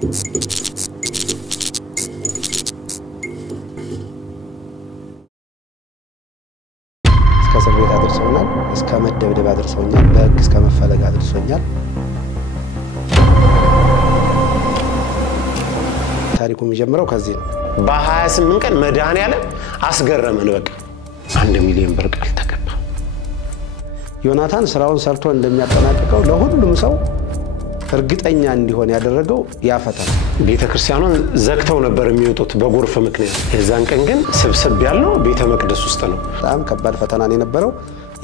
እስከ ቤት አድርሰውናል እስከ መደብደብ አድርሰውኛል በህግ እስከ መፈለግ አድርሰውኛል ታሪኩ የሚጀምረው ከዚህ ነው በ28 ቀን መድኃኒዓለም አስገረመን በቃ 1 ሚሊዮን ብር ቃል ተገባ ዮናታን ስራውን ሰርቶ እንደሚያጠናቅቀው ለሁሉም ሰው እርግጠኛ እንዲሆን ያደረገው ያፈታል ቤተክርስቲያኑን ዘግተው ነበር የሚወጡት በጎርፍ ምክንያት የዛን ቀን ግን ስብስብ ያለው ቤተ መቅደስ ውስጥ ነው በጣም ከባድ ፈተና ነው የነበረው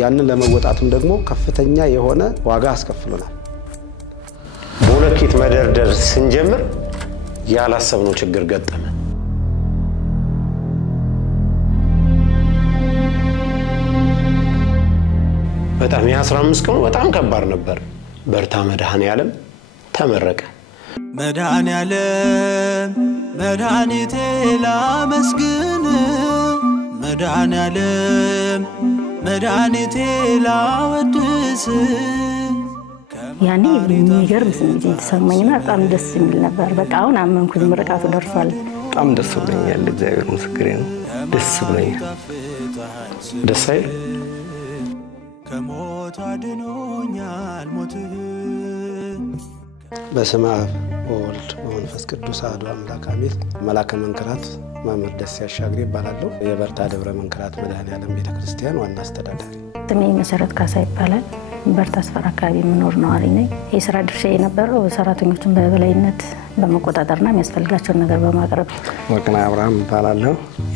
ያንን ለመወጣትም ደግሞ ከፍተኛ የሆነ ዋጋ አስከፍሎናል ቦለኬት መደርደር ስንጀምር ያላሰብነው ችግር ገጠመ በጣም የ15 ቀን በጣም ከባድ ነበር በርታ መድኃኒዓለም ተመረቀ መድኃኒዓለም መድኃኒቴ ላመስግን መድኃኒዓለም መድኃኒቴ ላወድስ ያኔ የሚገርም ስሜት ተሰማኝና በጣም ደስ የሚል ነበር በቃ አሁን አመንኩኝ ምርቃቱ ደርሷል በጣም ደስ ብሎኛል እግዚአብሔር ምስክሬ ነው ደስ ብሎኛል ደስ አይል ከሞት አድኖኛል ሞት በስመ አብ ወወልድ ወመንፈስ ቅዱስ አሐዱ አምላክ አሜን መላከ መንክራት መምህር ደስ ያሻግሬ ይባላል የበርታ ደብረ መንክራት መድኃኒዓለም ቤተክርስቲያን ዋና አስተዳዳሪ ስሜ መሰረት ካሳ ይባላል በርታ አስፈራ አካባቢ ምኖር ነዋሪ ነኝ የሥራ ድርሻዬ የነበረው ሰራተኞችን በበላይነት በመቆጣጠርና የሚያስፈልጋቸውን ነገር በማቅረብ ወርቅነህ አብርሃም ይባላል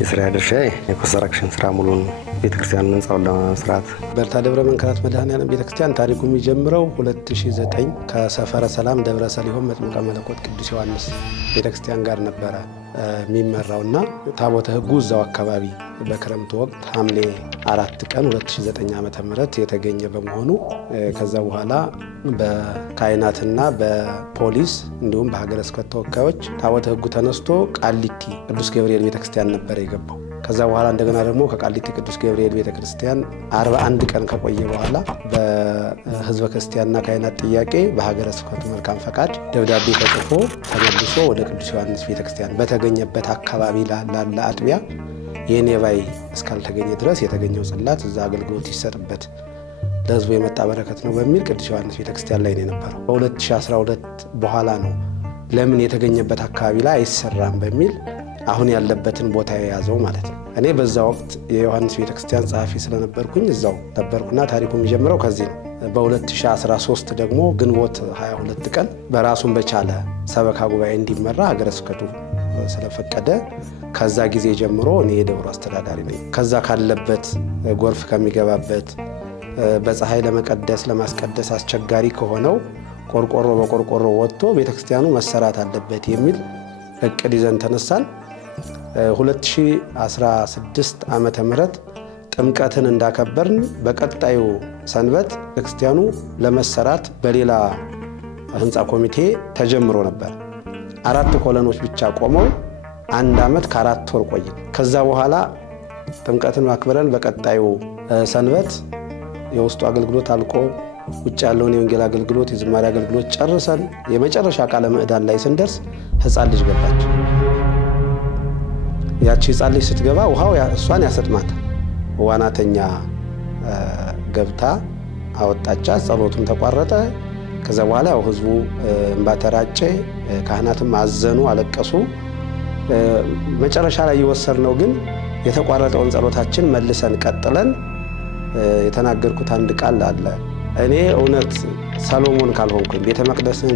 የሥራ ድርሻዬ የኮንስትራክሽን ስራ ሙሉን ቤተክርስቲያኑን ህንጻውን ለመስራት በርታ ደብረ መንክራት መድኃኒዓለም ቤተክርስቲያን ታሪኩ የሚጀምረው 2009 ከሰፈረ ሰላም ደብረ ሰሊሆም መጥምቀ መለኮት ቅዱስ ዮሐንስ ቤተክርስቲያን ጋር ነበረ የሚመራውና ታቦተ ህጉ እዛው አካባቢ በክረምት ወቅት ሐምሌ 4 ቀን 2009 ዓመተ ምህረት የተገኘ በመሆኑ ከዛ በኋላ በካይናትና በፖሊስ እንዲሁም በሀገረ ስብከት ተወካዮች ታቦተ ህጉ ተነስቶ ቃሊቲ ቅዱስ ገብርኤል ቤተክርስቲያን ነበር የገባው ከዛ በኋላ እንደገና ደግሞ ከቃሊቲ ቅዱስ ገብርኤል ቤተክርስቲያን 41 ቀን ከቆየ በኋላ በህዝበ ክርስቲያንና ካይናት ጥያቄ በሀገረ ስብከቱ መልካም ፈቃድ ደብዳቤ ተጽፎ ተመልሶ ወደ ቅዱስ ዮሐንስ ቤተክርስቲያን በተገኘበት አካባቢ ላለ አጥቢያ የኔባይ እስካልተገኘ ድረስ የተገኘው ጽላት እዛ አገልግሎት ይሰጥበት ለህዝቡ የመጣ በረከት ነው በሚል ቅዱስ ዮሐንስ ቤተክርስቲያን ላይ ነው የነበረው በ2012 በኋላ ነው ለምን የተገኘበት አካባቢ ላይ አይሰራም በሚል አሁን ያለበትን ቦታ ያያዘው ማለት ነው እኔ በዛ ወቅት የዮሐንስ ቤተክርስቲያን ጻፊ ስለነበርኩኝ እዛው ነበርኩና ታሪኩ የሚጀምረው ከዚህ ነው በ2013 ደግሞ ግንቦት 22 ቀን በራሱን በቻለ ሰበካ ጉባኤ እንዲመራ ሀገረ ስብከቱ ስለፈቀደ ከዛ ጊዜ ጀምሮ እኔ የደብሩ አስተዳዳሪ ነኝ ከዛ ካለበት ጎርፍ ከሚገባበት በፀሐይ ለመቀደስ ለማስቀደስ አስቸጋሪ ከሆነው ቆርቆሮ በቆርቆሮ ወጥቶ ቤተክርስቲያኑ መሰራት አለበት የሚል እቅድ ይዘን ተነሳን 2016 ዓመተ ምህረት ጥምቀትን እንዳከበርን በቀጣዩ ሰንበት ቤተክርስቲያኑ ለመሰራት በሌላ ህንጻ ኮሚቴ ተጀምሮ ነበር 4 ኮለኖች ብቻ ቆመው 1 ዓመት ከ4 ወር ቆየ ከዛ በኋላ ጥምቀትን ማክበረን በቀጣዩ ሰንበት የውስጡ አገልግሎት አልቆ ውጭ ያለውን የወንጌል አገልግሎት የዝማሬ አገልግሎት ጨርሰን የመጨረሻ ቃለ ምዕዳን ላይ ስንደርስ ህፃን ልጅ ገባች ያቺ ህፃን ልጅ ስትገባ ውሃው እሷን ያሰጥማታል ዋናተኛ ገብታ አወጣቻ ጸሎቱን ተቋረጠ ከዛ በኋላ ያው ህዝቡ እንባተራጨ ካህናትም አዘኑ አለቀሱ መጨረሻ ላይ ይወሰርነው ግን የተቋረጠውን ጸሎታችን መልሰን ቀጥለን የተናገርኩት አንድ ቃል አለ እኔ እውነት ሰሎሞን ካልሆንኩኝ ቤተ መቅደስን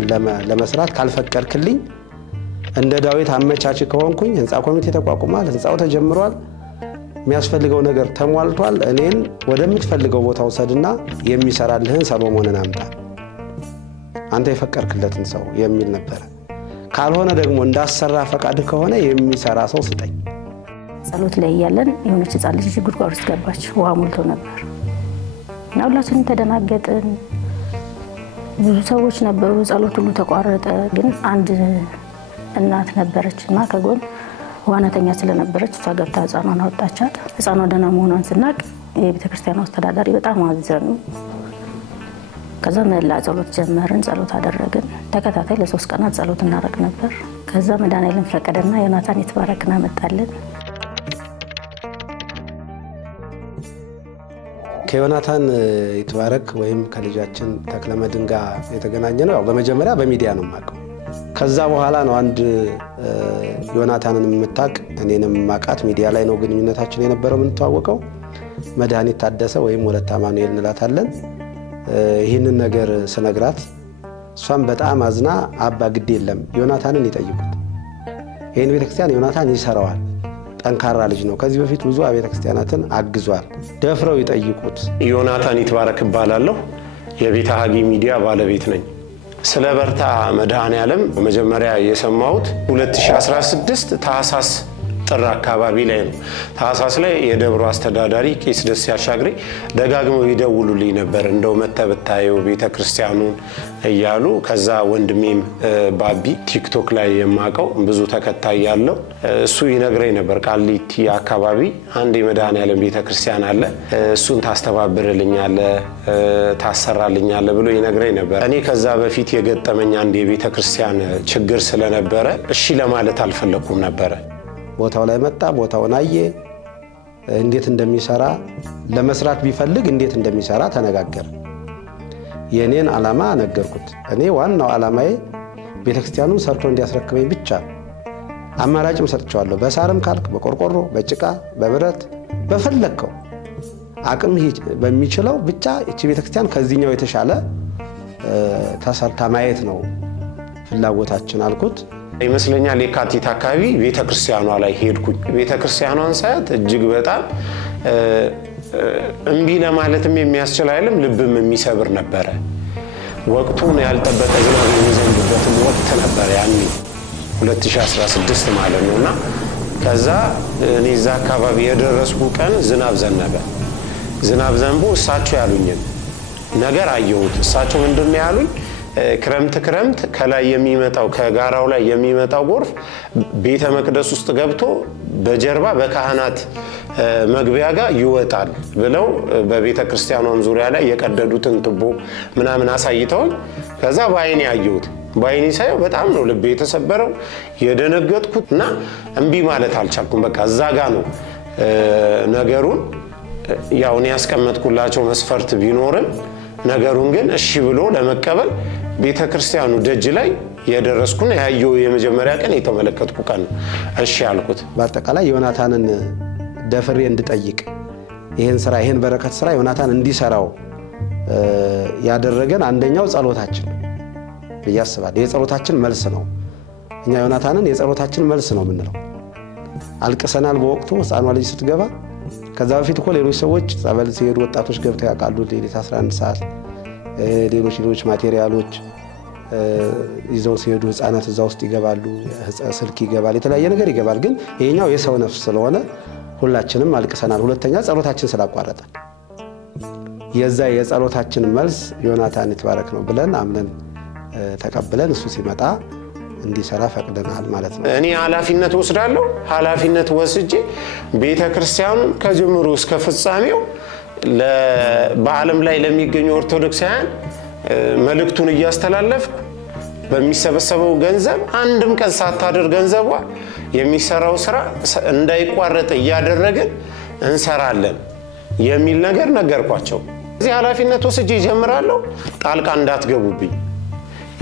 ለመስራት ካልፈቀድክልኝ እንደ ዳዊት አመቻች ከሆንኩኝ ህንጻ ኮሚቴ ተቋቁሟል ህንጻው ተጀምሯል የሚያስፈልገው ነገር ተሟልቷል እኔን ወደምትፈልገው ቦታ ወሰድና የሚሰራልህን ሰሎሞንን አምጣ አንተ የፈቀድክለትን ሰው የሚል ነበር ካልሆነ ደግሞ እንዳሰራ ፈቃድ ከሆነ የሚሰራ ሰው ስጠኝ ጸሎት ላይ ያለን የሆነች ህፃን ልጅ ጉድጓድ ውስጥ ገባች ውሃ ሞልቶ ነበር እና ሁላችንም ተደናገጥን ብዙ ሰዎች ነበሩ ጸሎት ሁሉ ተቋረጠ ግን አንድ እናት ነበረችና ከጎን ዋናተኛ ስለነበረች እሷ ገብታ ህፃኗን አወጣቻት ህፃኗ ደህና መሆኗን ስናቅ የቤተክርስቲያኑ አስተዳዳሪ በጣም አዘኑ ከዛ መላ ጸሎት ጀመርን ጸሎት አደረግን ተከታታይ ለ3 ቀናት ጸሎት እናደርግ ነበር ከዛ መድኃኒዓለም ፈቀደና ዮናታን ይትባረክና መጣልን ከዮናታን ይትባረክ ወይም ከልጃችን ተክለመድን ጋር የተገናኘ ነው በመጀመሪያ በሚዲያ ነው ማቀው ከዛ በኋላ ነው አንድ ዮናታንን መጣቅ እኔንም ማቃት ሚዲያ ላይ ነው ግንኙነታችን የነበረው ምን ተዋወቀው መድኃኒት ታደሰ ወይም ወለታ ማኑኤል እንላታለን ይህንን ነገር ስነግራት እሷም በጣም አዝና አባ ግድ የለም ዮናታንን ይጠይቁት ይሄን ቤተክርስቲያን ዮናታን ይሰራዋል ጠንካራ ልጅ ነው ከዚህ በፊት ብዙ ቤተክርስቲያናትን አግዟል ደፍረው ይጠይቁት ዮናታን ይትባረክ ባላለው የቤተ ሀጊ ሚዲያ ባለቤት ነኝ ስለ በርታ መድኃኒዓለም በመጀመሪያ የሰማሁት 2016 ታህሳስ ጥር አካባቢ ላይ ነው ታህሳስ ላይ የደብሩ አስተዳዳሪ ቄስ ደስ ያሻግሪ ደጋግመው ይደውሉልኝ ነበር እንደው መተብታየው ቤተክርስቲያኑን እያሉ ከዛ ወንድሜም ባቢ ቲክቶክ ላይ የማቀው ብዙ ተከታይ ያለው እሱ ይነግረኝ ነበር ቃሊቲ አካባቢ አንድ የመድኃኒዓለም ቤተክርስቲያን አለ እሱን ታስተባብርልኛለ ታሰራልኛለ ብሎ ይነግረኝ ነበር እኔ ከዛ በፊት የገጠመኝ አንድ የቤተክርስቲያን ችግር ስለነበረ እሺ ለማለት አልፈለኩም ነበር ቦታው ላይ መጣ ቦታውን አየ እንዴት እንደሚሰራ ለመስራት ቢፈልግ እንዴት እንደሚሰራ ተነጋገር የኔን ዓላማ ነገርኩት እኔ ዋናው ዓላማዬ ቤተክርስቲያኑን ሰርቶ እንዲያስረክበኝ ብቻ አማራጭም ሰጥቻለሁ በሳርም ካልክ በቆርቆሮ በጭቃ በብረት በፈለከው አቅም በሚችለው ብቻ እቺ ቤተክርስቲያን ከዚህኛው የተሻለ ተሰርታ ማየት ነው ፍላጎታችን አልኩት ይመስለኛል የካቲት አካባቢ ቤተክርስቲያኗ ላይ ሄድኩኝ ቤተክርስቲያኗን ሳያት እጅግ በጣም እንቢ ለማለትም የሚያስችል አይደለም ልብም የሚሰብር ነበር ወቅቱን ያልጠበቀ ዝናብ የሚዘንብበት ወቅት ነበር ያኔ 2016 ማለት ነውና ከዛ እኔ እዛ አካባቢ የደረስኩ ቀን ዝናብ ዘንቦ እሳቸው ያሉኝ ነገር አየሁት እሳቸው ምንድነው ያሉኝ ክረምት ከላይ የሚመጣው ከጋራው ላይ የሚመጣው ጎርፍ ቤተ መቅደስ ውስጥ ገብቶ በጀርባ በካህናት መግቢያ ጋር ይወጣል ብለው በቤተ ክርስቲያኗም ዙሪያ ላይ የቀደዱትን ትቦ ምናምን አሳይተው ከዛ ባይኔ አየሁት ባይኔ ሳይው በጣም ነው ልቤ የተሰበረው የደነገጥኩትና እንቢ ማለት አልቻልኩም በቃ እዛ ጋር ነው ነገሩን ያው እኔ ያስቀመጥኩላቸው መስፈርት ቢኖርም ነገሩን ግን እሺ ብሎ ለመቀበል ቤተክርስቲያኑ ደጅ ላይ የደረስኩና ያየው የመጀመሪያ ቀን የተመለከትኩ ቀን እሺ አልኩት በአጠቃላይ ዮናታንን ደፍሬ እንድጠይቅ ይሄን በረከት ስራ ዮናታን እንዲሰራው ያደረገን አንደኛው ጸሎታችን በያስባል የጸሎታችን መልስ ነው እኛ ዮናታንን የጸሎታችን መልስ ነው ምንለው አልቀሰናል በወቅቱ ህፃኗ ልጅ ስትገባ ከዛ በፊት እኮ ሌሎች ሰዎች ጸበል ሲሄዱ ወጣቶች ገብተው ያቃሉ ሌሊት 11 ሰዓት ሌሎች ማቴሪያሎች ይዘው ሲሄዱ ህፃናት እዛ ውስጥ ይገባሉ ስልክ ይገባል የተለያየ ነገር ይገባል ግን ይሄኛው የሰው ነፍስ ስለሆነ ሁላችንም አልቀሰናል ሁለተኛ ጸሎታችን ስላቋረጠ የዛ የጸሎታችን መልስ ዮናታን ይትባረክ ነው ብለን አምነን ተቀበለን እሱ ሲመጣ እንዲሰራ ፈቅደናል ማለት ነው እኔ ኃላፊነት ወስዳለሁ ኃላፊነት ወስጄ ቤተክርስቲያኑ ከጅምሩ እስከ ፍጻሜው በዓለም ላይ ለሚገኙ ኦርቶዶክሳውያን መልእክቱን እያስተላለፍኩ በሚሰበሰበው ገንዘብ አንድም ቀን ሳታደር ገንዘቧ የሚሰራው ስራ እንዳይቋረጥ ያደረገን እንሰራለን የሚል ነገር ነገርኳቸው እዚህ ኃላፊነት ወስጄ ጀምራለሁ ጣልቃ እንዳትገቡብኝ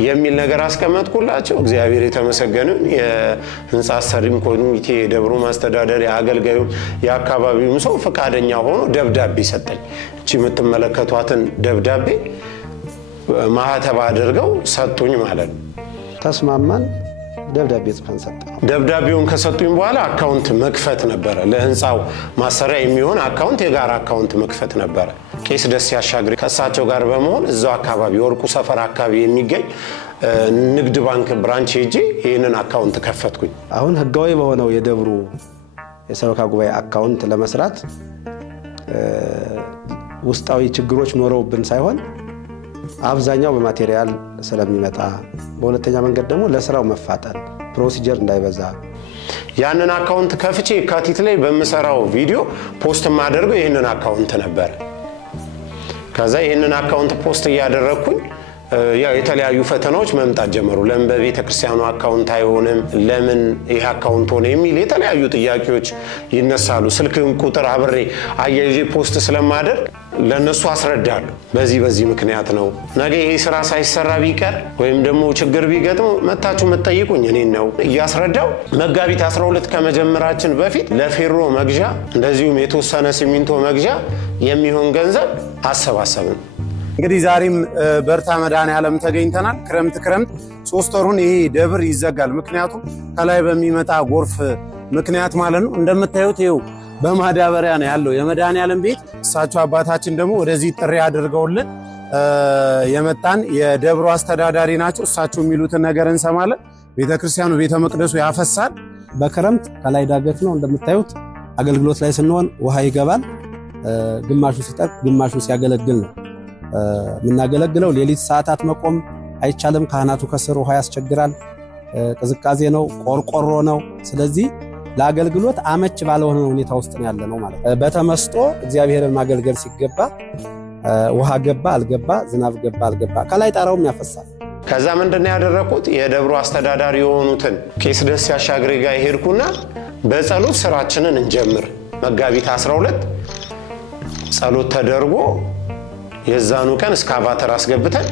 የሚል ነገር አስቀመጥኩላቸው እግዚአብሔር የተመሰገነ የህንጻ ሰሪም ኮሚቴ ደብሩ ማስተዳደር ያገልጋዩ ያካባቢው ሰው ፈቃደኛ ሆኖ ደብዳቤ ሰጠኝ እቺ የምትመለከቷትን ደብዳቤ ማህተብ አድርገው ሰጡኝ ማለት ነው ተስማማን ደብዳቤ ጽፈን ሰጠን ደብዳቤውን ከሰጡኝ በኋላ አካውንት መክፈት ነበር ለህንጻው ማሰሪያ የሚሆን አካውንት የጋራ አካውንት መክፈት ነበር ቄስ ደስ ያሻግሪ ከሳቸው ጋር በመሆን እዛው አካባቢ ወርቁ ሰፈር አካባቢ የሚገኝ ንግድ ባንክ ብራንች ሄጄ ይሄንን አካውንት ከፈትኩኝ አሁን ህጋዊ በሆነው የደብሩ የሰበካ ጉባኤ አካውንት ለመስራት ውስጣዊ ችግሮች ኖረውብን ሳይሆን አብዛኛው በማቴሪያል ስለሚመጣ በሁለተኛ መንገድ ደግሞ ለስራው መፋጠን ፕሮሲጀር እንዳይበዛ ያንን አካውንት ከፍቼ ካቲት ላይ በመሰራው ቪዲዮ ፖስት ማድረግ ይሄንን አካውንት ነበር ከዛ ይሄንን አካውንት ፖስት ያደረኩኝ ያው የተለያዩ ፈተናዎች መምጣት ጀመሩ። ለምን በቤተ ክርስቲያኑ አካውንት አይሆንም ለምን ይሄ አካውንት ሆነ የሚል የተለያዩ ጥያቄዎች ይነሳሉ። ስልክን ቁጥር አብሬ አያይዤ ፖስት ስለማደርግ ለነሱ አስረዳለሁ። በዚህ ምክንያት ነው ነገ ይሄ ስራ ሳይሰራ ቢቀር ወይም ደግሞ ችግር ቢገጥም መታችሁ መጠይቁኝ እኔ ነው ያስረዳው። መጋቢት 12 ከመጀመራችን በፊት ለፌሮ መግዣ እንደዚሁም የተወሰነ ሲሚንቶ መግዣ የሚሆን ገንዘብ አሰባሰብን። እንግዲህ ዛሬም በርታ መድኃኔዓለም ተገኝተናል። ክረምት 3 ወሩን ይሄ ደብር ይዘጋል። ምክንያቱም ከላይ በሚመጣ ጎርፍ ምክንያት ማለት ነው። እንደምታዩት ይኸው በማዳበሪያ ነው ያለው የመድኃኔዓለም ቤት። እሳቸው አባታችን ደግሞ ወደዚህ ጥሪ አድርገውልን የመጣን የደብሩ አስተዳዳሪ ናቸው። እሳቸው የሚሉትን ነገር እንሰማለን። ቤተክርስቲያኑ ቤተ መቅደሱ ያፈሳል። በክረምት ከላይ ዳገት ነው እንደምታዩት። አገልግሎት ላይ ስንሆን ውሃ ይገባል። ግማሹ ሲጠቅ ግማሹ ሲያገለግል ነው ምናገለግለው። ሌሊት ሰዓታት መቆም አይቻልም። ካህናቱ ከስር ውሃ ያስቸግራል። ቅዝቃዜ ነው፣ ቆርቆሮ ነው። ስለዚህ ለአገልግሎት አመች ባለሆነ ሁኔታ ውስጥ ነው ያለነው ማለት ነው። በተመስጦ እግዚአብሔርን ማገልገል ሲገባ ውሃ ገባ አልገባ፣ ዝናብ ገባ አልገባ ከላይ ጣራውም ያፈሳል። ከዛ ምንድነው ያደረኩት የደብሩ አስተዳዳሪ የሆኑትን ቄስ ደስ ያሻግሬ ጋር ሄድኩና በጸሎት ስራችንን እንጀምር። መጋቢት 12 ጸሎት ተደርጎ የዛኑ ቀን እስካቫተር አስገብተን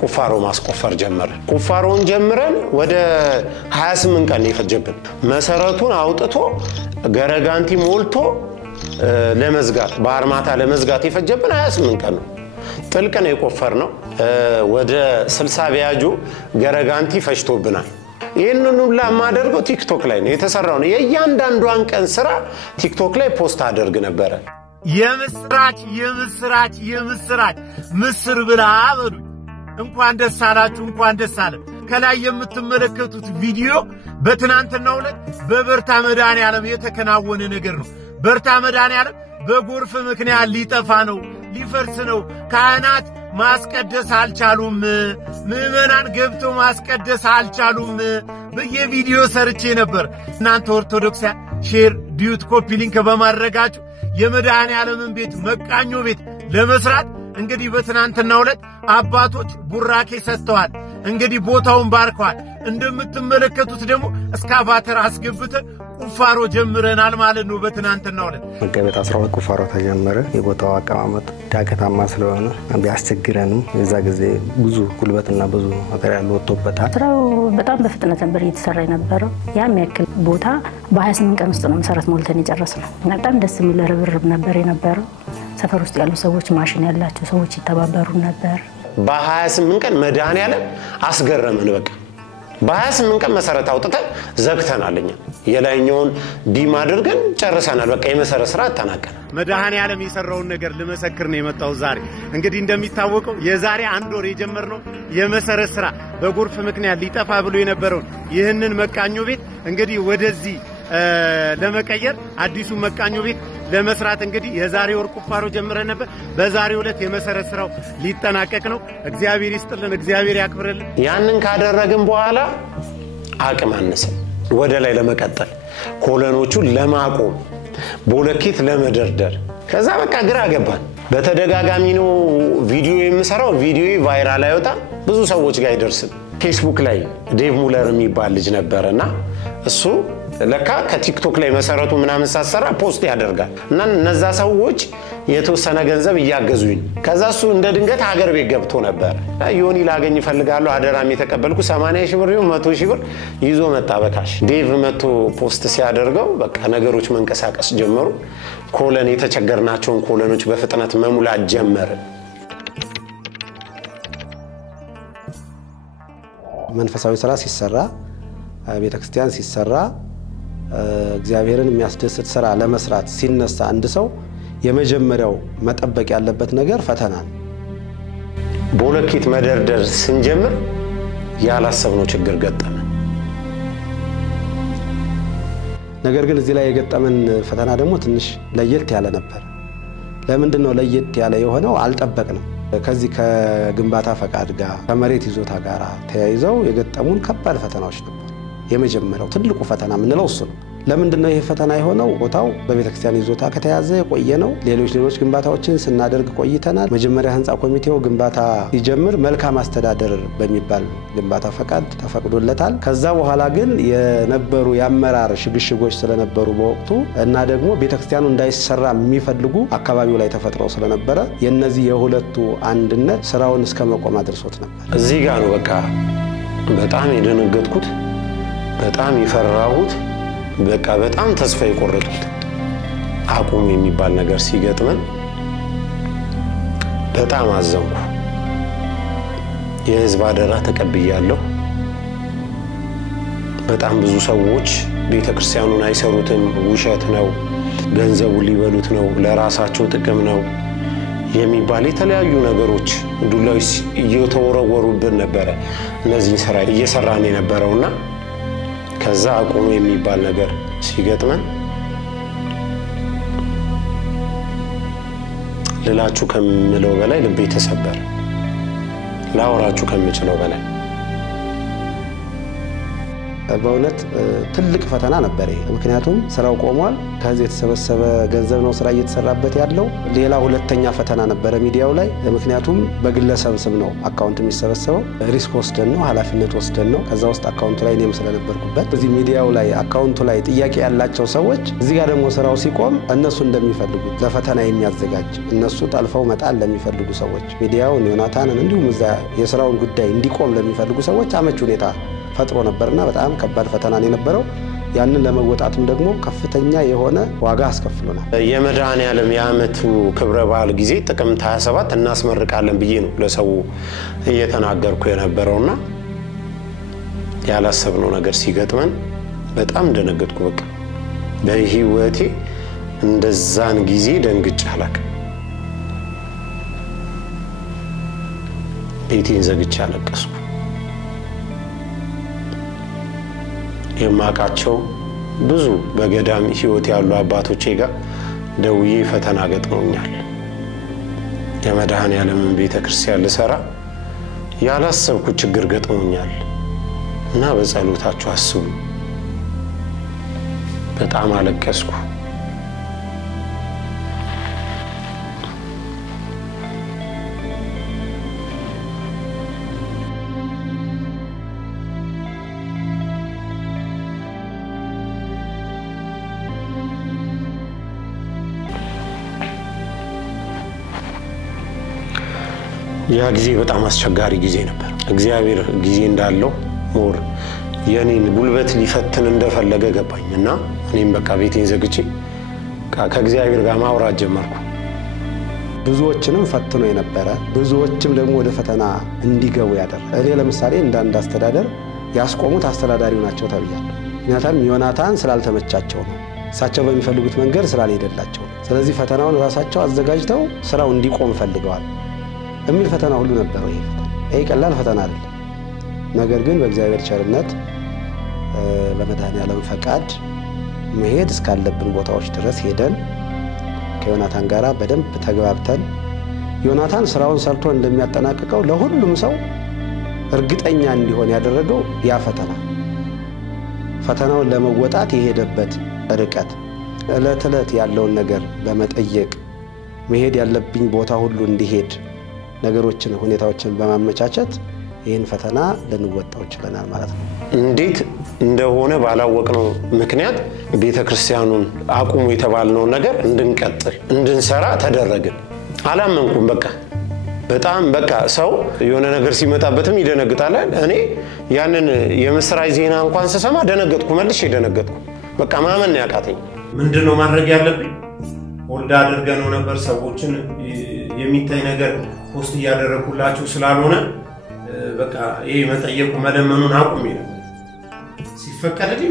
ቁፋሮ ማስቆፈር ጀመረ። ቁፋሮን ጀምረን ወደ 28 ቀን ይፈጀብን። መሰረቱን አውጥቶ ገረጋንቲ ሞልቶ ለመዝጋት በአርማታ ለመዝጋት ይፈጀብን 28 ቀን ነው። ጥልቅ ነው የቆፈርነው። ወደ 60 ቢያጁ ገረጋንቲ ፈሽቶብናል። ይሄንን ሁሉ ማደርገው ቲክቶክ ላይ ነው የተሰራው። የእያንዳንዷን ቀን ስራ ቲክቶክ ላይ ፖስት አደርግ ነበር። የምስራች ምስር ብላ በሉ። እንኳን ደስ አላችሁ፣ እንኳን ደስ አለን። ከላይ የምትመለከቱት ቪዲዮ በትናንትናው ዕለት በበርታ መድኃኔዓለም የተከናወነ ነገር ነው። በርታ መድኃኔዓለም በጎርፍ ምክንያት ሊጠፋ ነው፣ ሊፈርስ ነው። ካህናት ማስቀደስ አልቻሉም፣ ምዕመናን ገብተው ማስቀደስ አልቻሉም። በየቪዲዮ ሰርቼ ነበር። እናንተ ኦርቶዶክሳውያን ሼር ዲዩት ኮፒ ሊንክ በማድረጋችሁ የመድኃኔዓለምን ቤት መቃኞ ቤት ለመስራት እንግዲህ በትናንትናው ዕለት አባቶች ቡራኬ ሰጥተዋል። እንግዲህ ቦታውን ባርከዋል። እንደምትመለከቱት ደግሞ እስካቫተር አስገብተን ቁፋሮ ጀምረናል ማለት ነው። በትናንትናው ዕለት መጋቢት 12 ቁፋሮ ተጀመረ። የቦታው አቀማመጥ ዳገታማ ስለሆነ ቢያስቸግረንም የዛ ጊዜ ብዙ ጉልበትና ብዙ ማቴሪያል ወጥቶበታል። ስራው በጣም በፍጥነት ነበር እየተሰራ የነበረው። ያም ያክል ቦታ በ28 ቀን ውስጥ ነው መሰረት ሞልተን የጨረስነው። በጣም ደስ የሚል ርብርብ ነበር የነበረው። ሰፈር ውስጥ ያሉ ሰዎች ማሽን ያላቸው ሰዎች ይተባበሩ ነበር። በ28 ቀን መድኃኔዓለም አስገረመን። በቃ በ28 ቀን መሰረት አውጥተን ዘግተናልኛ። የላይኛውን ዲም አድርገን ጨርሰናል። በቃ የመሰረት ስራ አጠናቀን። መድኃኔዓለም የሰራውን ነገር ለመሰክር ነው የመጣው ዛሬ። እንግዲህ እንደሚታወቀው የዛሬ 1 ወር የጀመርነው የመሰረት ስራ በጎርፍ ምክንያት ሊጠፋ ብሎ የነበረውን ይህንን መቃኞ ቤት እንግዲህ ወደዚህ ለመቀየር አዲሱ መቃኞ ቤት ለመስራት እንግዲህ የዛሬ ወር ቁፋሮ ጀምረን ነበር። በዛሬው ዕለት የመሰረት ስራው ሊጠናቀቅ ነው። እግዚአብሔር ይስጥልን፣ እግዚአብሔር ያክብርልን። ያንን ካደረግን በኋላ አቅም አነሰ ወደ ላይ ለመቀጠል ኮለኖቹን ለማቆም ቦለኬት ለመደርደር። ከዛ በቃ ግራ ገባን። በተደጋጋሚ ነው ቪዲዮ የምሰራው። ቪዲዮ ቫይራል አይወጣ ብዙ ሰዎች ጋር አይደርስም። ፌስቡክ ላይ ዴቭ ሙለር የሚባል ልጅ ነበርና እሱ ለካ ከቲክቶክ ላይ መሰረቱ ምናምን ሳሰራ ፖስት ያደርጋል እና እነዛ ሰዎች የተወሰነ ገንዘብ እያገዙኝ። ከዛ እሱ እንደ ድንገት ሀገር ቤት ገብቶ ነበር። ዮኒ ላገኝ ፈልጋለሁ አደራም የተቀበልኩ 80 ሺህ ብር 100 ሺህ ብር ይዞ መጣ በካሽ። ዴቭ መጥቶ ፖስት ሲያደርገው በቃ ነገሮች መንቀሳቀስ ጀመሩ። ኮለን የተቸገርናቸውን ኮለኖች በፍጥነት መሙላት ጀመርን። መንፈሳዊ ስራ ሲሰራ ቤተክርስቲያን ሲሰራ እግዚአብሔርን የሚያስደስት ስራ ለመስራት ሲነሳ አንድ ሰው የመጀመሪያው መጠበቅ ያለበት ነገር ፈተና ነው። ቦለኬት መደርደር ስንጀምር ያላሰብነው ችግር ገጠመ። ነገር ግን እዚህ ላይ የገጠመን ፈተና ደግሞ ትንሽ ለየት ያለ ነበር። ለምንድን ነው ለየት ያለ የሆነው? አልጠበቅንም። ከዚህ ከግንባታ ፈቃድ ጋር ከመሬት ይዞታ ጋር ተያይዘው የገጠሙን ከባድ ፈተናዎች ነበር። የመጀመሪያው ትልቁ ፈተና ምንለው እሱ ነው። ለምንድነው ይሄ ፈተና የሆነው? ቦታው በቤተክርስቲያን ይዞታ ከተያዘ ቆየ ነው። ሌሎች ግንባታዎችን ስናደርግ ቆይተናል። መጀመሪያ ህንጻ ኮሚቴው ግንባታ ሲጀምር መልካም አስተዳደር በሚባል ግንባታ ፈቃድ ተፈቅዶለታል። ከዛ በኋላ ግን የነበሩ ያመራር ሽግሽጎች ስለነበሩ በወቅቱ እና ደግሞ ቤተክርስቲያኑ እንዳይሰራ የሚፈልጉ አካባቢው ላይ ተፈጥረው ስለነበረ የነዚህ የሁለቱ አንድነት ስራውን እስከመቆም አድርሶት ነበር። እዚህ ጋር ነው በቃ በጣም የደነገጥኩት፣ በጣም ይፈራሁት፣ በቃ በጣም ተስፋ የቆረጥኩት አቁም የሚባል ነገር ሲገጥመን በጣም አዘንኩ። የህዝብ አደራ ተቀብያለሁ። በጣም ብዙ ሰዎች ቤተክርስቲያኑን አይሰሩትም፣ ውሸት ነው፣ ገንዘቡ ሊበሉት ነው፣ ለራሳቸው ጥቅም ነው የሚባል የተለያዩ ነገሮች ዱላዎች እየተወረወሩብን ነበር። እነዚህ ስራ እየሰራን የነበረውና ከዛ አቁም የሚባል ነገር ሲገጥመን ልላችሁ ከምለው በላይ ልቤ ተሰበረ። ላወራችሁ ከምችለው በላይ በእውነት ትልቅ ፈተና ነበር። ምክንያቱም ስራው ቆሟል። ከዚህ የተሰበሰበ ገንዘብ ነው ስራ እየተሰራበት ያለው። ሌላ ሁለተኛ ፈተና ነበር ሚዲያው ላይ። ምክንያቱም በግለሰብ ስም ነው አካውንት የሚሰበሰበው። ሪስክ ወስደን ነው ኃላፊነት ወስደን ነው። ከዛ ውስጥ አካውንቱ ላይ እኔም ስለነበርኩበት እዚህ ሚዲያው ላይ አካውንቱ ላይ ጥያቄ ያላቸው ሰዎች እዚህ ጋር ደግሞ ስራው ሲቆም እነሱ እንደሚፈልጉት ለፈተና የሚያዘጋጅ እነሱ ጠልፈው መጣል ለሚፈልጉ ሰዎች ሚዲያውን ዮናታንን እንዲሁም እዛ የስራውን ጉዳይ እንዲቆም ለሚፈልጉ ሰዎች አመች ሁኔታ ፈጥሮ ነበርና በጣም ከባድ ፈተና የነበረው። ያንን ለመወጣትም ደግሞ ከፍተኛ የሆነ ዋጋ አስከፍሎናል። የመድኃኔዓለም የዓመቱ ክብረ በዓል ጊዜ ጥቅምት 27 እናስመርቃለን ብዬ ነው ለሰው እየተናገርኩ የነበረውና ያላሰብነው ነገር ሲገጥመን በጣም ደነገጥኩ። በቃ በህይወቴ እንደዛን ጊዜ ደንግጬ አላውቅም። ቤቴን ዘግቼ አለቀስኩ። የማቃቸው ብዙ በገዳም ህይወት ያሉ አባቶቼ ጋር ደውዬ ፈተና ገጥሞኛል። የመድኃኔዓለም ቤተክርስቲያን ልሰራ ያላሰብኩት ችግር ገጥሞኛል እና በጸሎታችሁ አስቡ። በጣም አለቀስኩ። ያ ጊዜ በጣም አስቸጋሪ ጊዜ ነበር። እግዚአብሔር ጊዜ እንዳለው ሞር የኔን ጉልበት ሊፈትን እንደፈለገ ገባኝና እኔም በቃ ቤቴን ዘግቼ ከእግዚአብሔር ጋር ማውራት ጀመርኩ። ብዙዎችንም ፈትኖ የነበረ ብዙዎችም ደግሞ ወደ ፈተና እንዲገቡ ያደረገ እኔ ለምሳሌ እንዳንድ አስተዳደር ያስቆሙት አስተዳዳሪው ናቸው ተብያለሁ። ምክንያቱም ዮናታን ስላልተመቻቸው ነው፣ እሳቸው በሚፈልጉት መንገድ ስላልሄደላቸው። ስለዚህ ፈተናውን ራሳቸው አዘጋጅተው ስራው እንዲቆም ፈልገዋል የሚል ፈተና ሁሉ ነበር። ይሄ ቀላል ፈተና አይደለም። ነገር ግን በእግዚአብሔር ቸርነት በመድኃኔዓለም ፈቃድ መሄድ እስካለብን ቦታዎች ድረስ ሄደን ከዮናታን ጋራ በደንብ ተግባብተን ዮናታን ስራውን ሰርቶ እንደሚያጠናቅቀው ለሁሉም ሰው እርግጠኛ እንዲሆን ያደረገው ያ ፈተናውን ለመወጣት የሄደበት ርቀት እለት እለት ያለውን ነገር በመጠየቅ መሄድ ያለብኝ ቦታ ሁሉ እንዲሄድ ነገሮችን ሁኔታዎችን በማመቻቸት ይሄን ፈተና ልንወጣው ይችላል ማለት ነው። እንዴት እንደሆነ ባላወቅነው ምክንያት ቤተክርስቲያኑን አቁሙ የተባልነው ነገር እንድንቀጥል እንድንሰራ ተደረገ። አላመንኩም። በጣም ሰው የሆነ ነገር ሲመጣበትም ይደነግጣል። እኔ ያንን የምስራች ዜና እንኳን ስሰማ ደነገጥኩ፣ መልሼ ደነገጥኩ። ማመን ያቃተኝ ምንድነው ማድረግ ያለብኝ? ወልዳ አድርገነው ነበር ሰዎችን የሚታይ ነገር ፖስት ያደረኩላችሁ ስላልሆነ ይሄ መጠየቁ መለመኑን አቁም ይላል። ሲፈቀድልኝ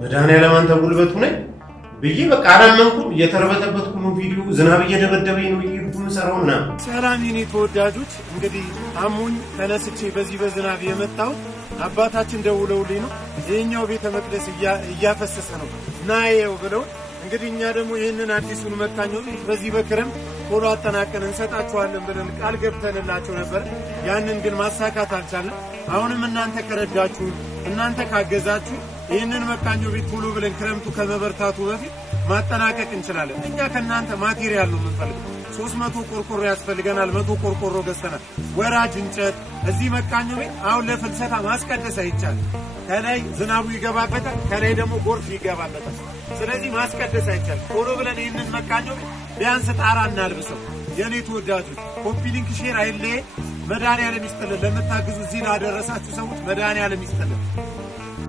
መድኃኔዓለም አንተ ጉልበቱ ነኝ ብዬ አላመንኩም። እየተረበተበትኩ ነው። ቪዲዮ ዝናብ እየደበደበኝ ነው ይሄዱን ሰራውና ሰላም የኔ ተወዳጆች፣ እንግዲህ አሙኝ ተነስቼ በዚህ በዝናብ የመጣው አባታችን ደውለውልኝ ነው የኛው ቤተ መቅደስ እያፈሰሰ ነው ናየው ብለው እንግዲህ እኛ ደግሞ ይሄንን አዲሱን መካኞ በዚህ በክረም ቶሎ አጠናቀን እንሰጣችኋለን ብለን ቃል ገብተንላቸው ነበር። ያንን ግን ማሳካት አልቻልንም። አሁንም እናንተ ከረዳችሁ እናንተ ካገዛችሁ ይህንን መቃኞ ቤት ቶሎ ብለን ክረምቱ ከመበርታቱ በፊት ማጠናቀቅ እንችላለን። እኛ ከናንተ ማቴሪያል ነው የምንፈልገው። 300 ቆርቆሮ ያስፈልገናል። 100 ቆርቆሮ ገዝተናል። ወራጅ እንጨት እዚህ መቃኞ ቤት አሁን ለፍልሰታ ማስቀደስ አይቻልም። ከላይ ዝናቡ ይገባበታል፣ ከላይ ደግሞ ጎርፍ ይገባበታል። ስለዚህ ማስቀደስ አይቻልም። ቶሎ ብለን ይህንን መቃኞ ቤት ቢያንስ ጣራ እናልብሰው። የኔ ተወዳጆች ኮፒ ሊንክ ሼር አይለየ። መድኃኒዓለም ይስጥልን። ለምታግዙ እዚህ ላደረሳችሁ ሰዎች መድኃኒዓለም ይስጥልን።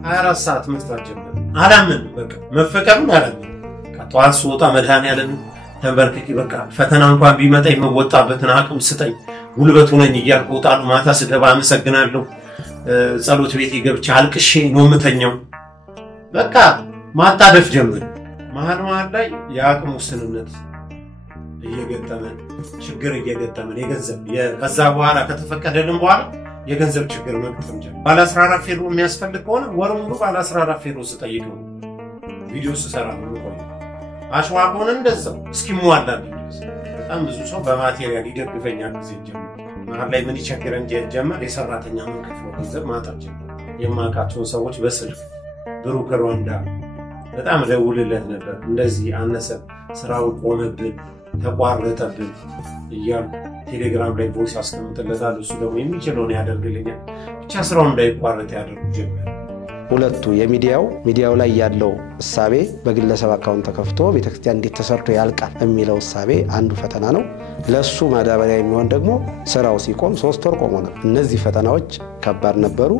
24 ሰዓት መስራት ጀመረ። አላምን በቃ መፈቀሩን አላምን። ከጧት ስወጣ መድኃኒዓለም ተንበርክኬ በቃ ፈተና እንኳን ቢመጣ የምወጣበትን አቅም ስጠኝ ጉልበቱ ነኝ እያልኩ ወጣሉ። ማታ ስገባ አመሰግናለሁ። ጸሎት ቤት ገብቼ አልቅሼ ነው የምተኛው። በቃ ማጣደፍ ጀመረ። መሀል ላይ የአቅም ውስንነት እየገጠመን ችግር እየገጠመን የገንዘብ ከዛ በኋላ ከተፈቀደልን በኋላ የገንዘብ ችግር መግጠም ጀመረ። ባለ 14 ፌሮ የሚያስፈልግ ከሆነ ወር ሙሉ ባለ 14 ፌሮ ስጠይቅ ነው ቪዲዮ ስሰራ ነው ቆይ አሽዋ ከሆነ እንደዛው እስኪሟላልኝ በጣም ብዙ ሰው በማቴሪያል ይደግፈኛል። ጊዜ ጀመረ። መሀል ላይ ምን ይቸግረን ጀመረ። የሰራተኛ ምን ከፍሎ ገንዘብ ማጣት ጀመረ። የማውቃቸውን ሰዎች በስልክ ብሩክ ሩዋንዳ በጣም ደውልለት ነበር። እንደዚህ አነሰ ስራው ቆመብን ተቋረጠብን እያልኩ ቴሌግራም ላይ ቮይስ አስቀምጥለታለሁ። እሱ ደግሞ የሚችለውን ያደርግልኛል። ብቻ ስራው እንዳይቋረጥ ያደርጉ ጀመረ። ሁለቱ ሚዲያው ላይ ያለው እሳቤ በግለሰብ አካውንት ተከፍቶ ቤተክርስቲያን እንዴት ተሰርቶ ያልቃል የሚለው እሳቤ አንዱ ፈተና ነው። ለሱ ማዳበሪያ የሚሆን ደግሞ ስራው ሲቆም 3 ወር ቆሞ ነበር። እነዚህ ፈተናዎች ከባድ ነበሩ።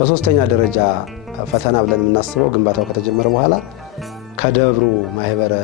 በሶስተኛ ደረጃ ፈተና ብለን የምናስበው ግንባታው ከተጀመረ በኋላ ከደብሩ ማህበረ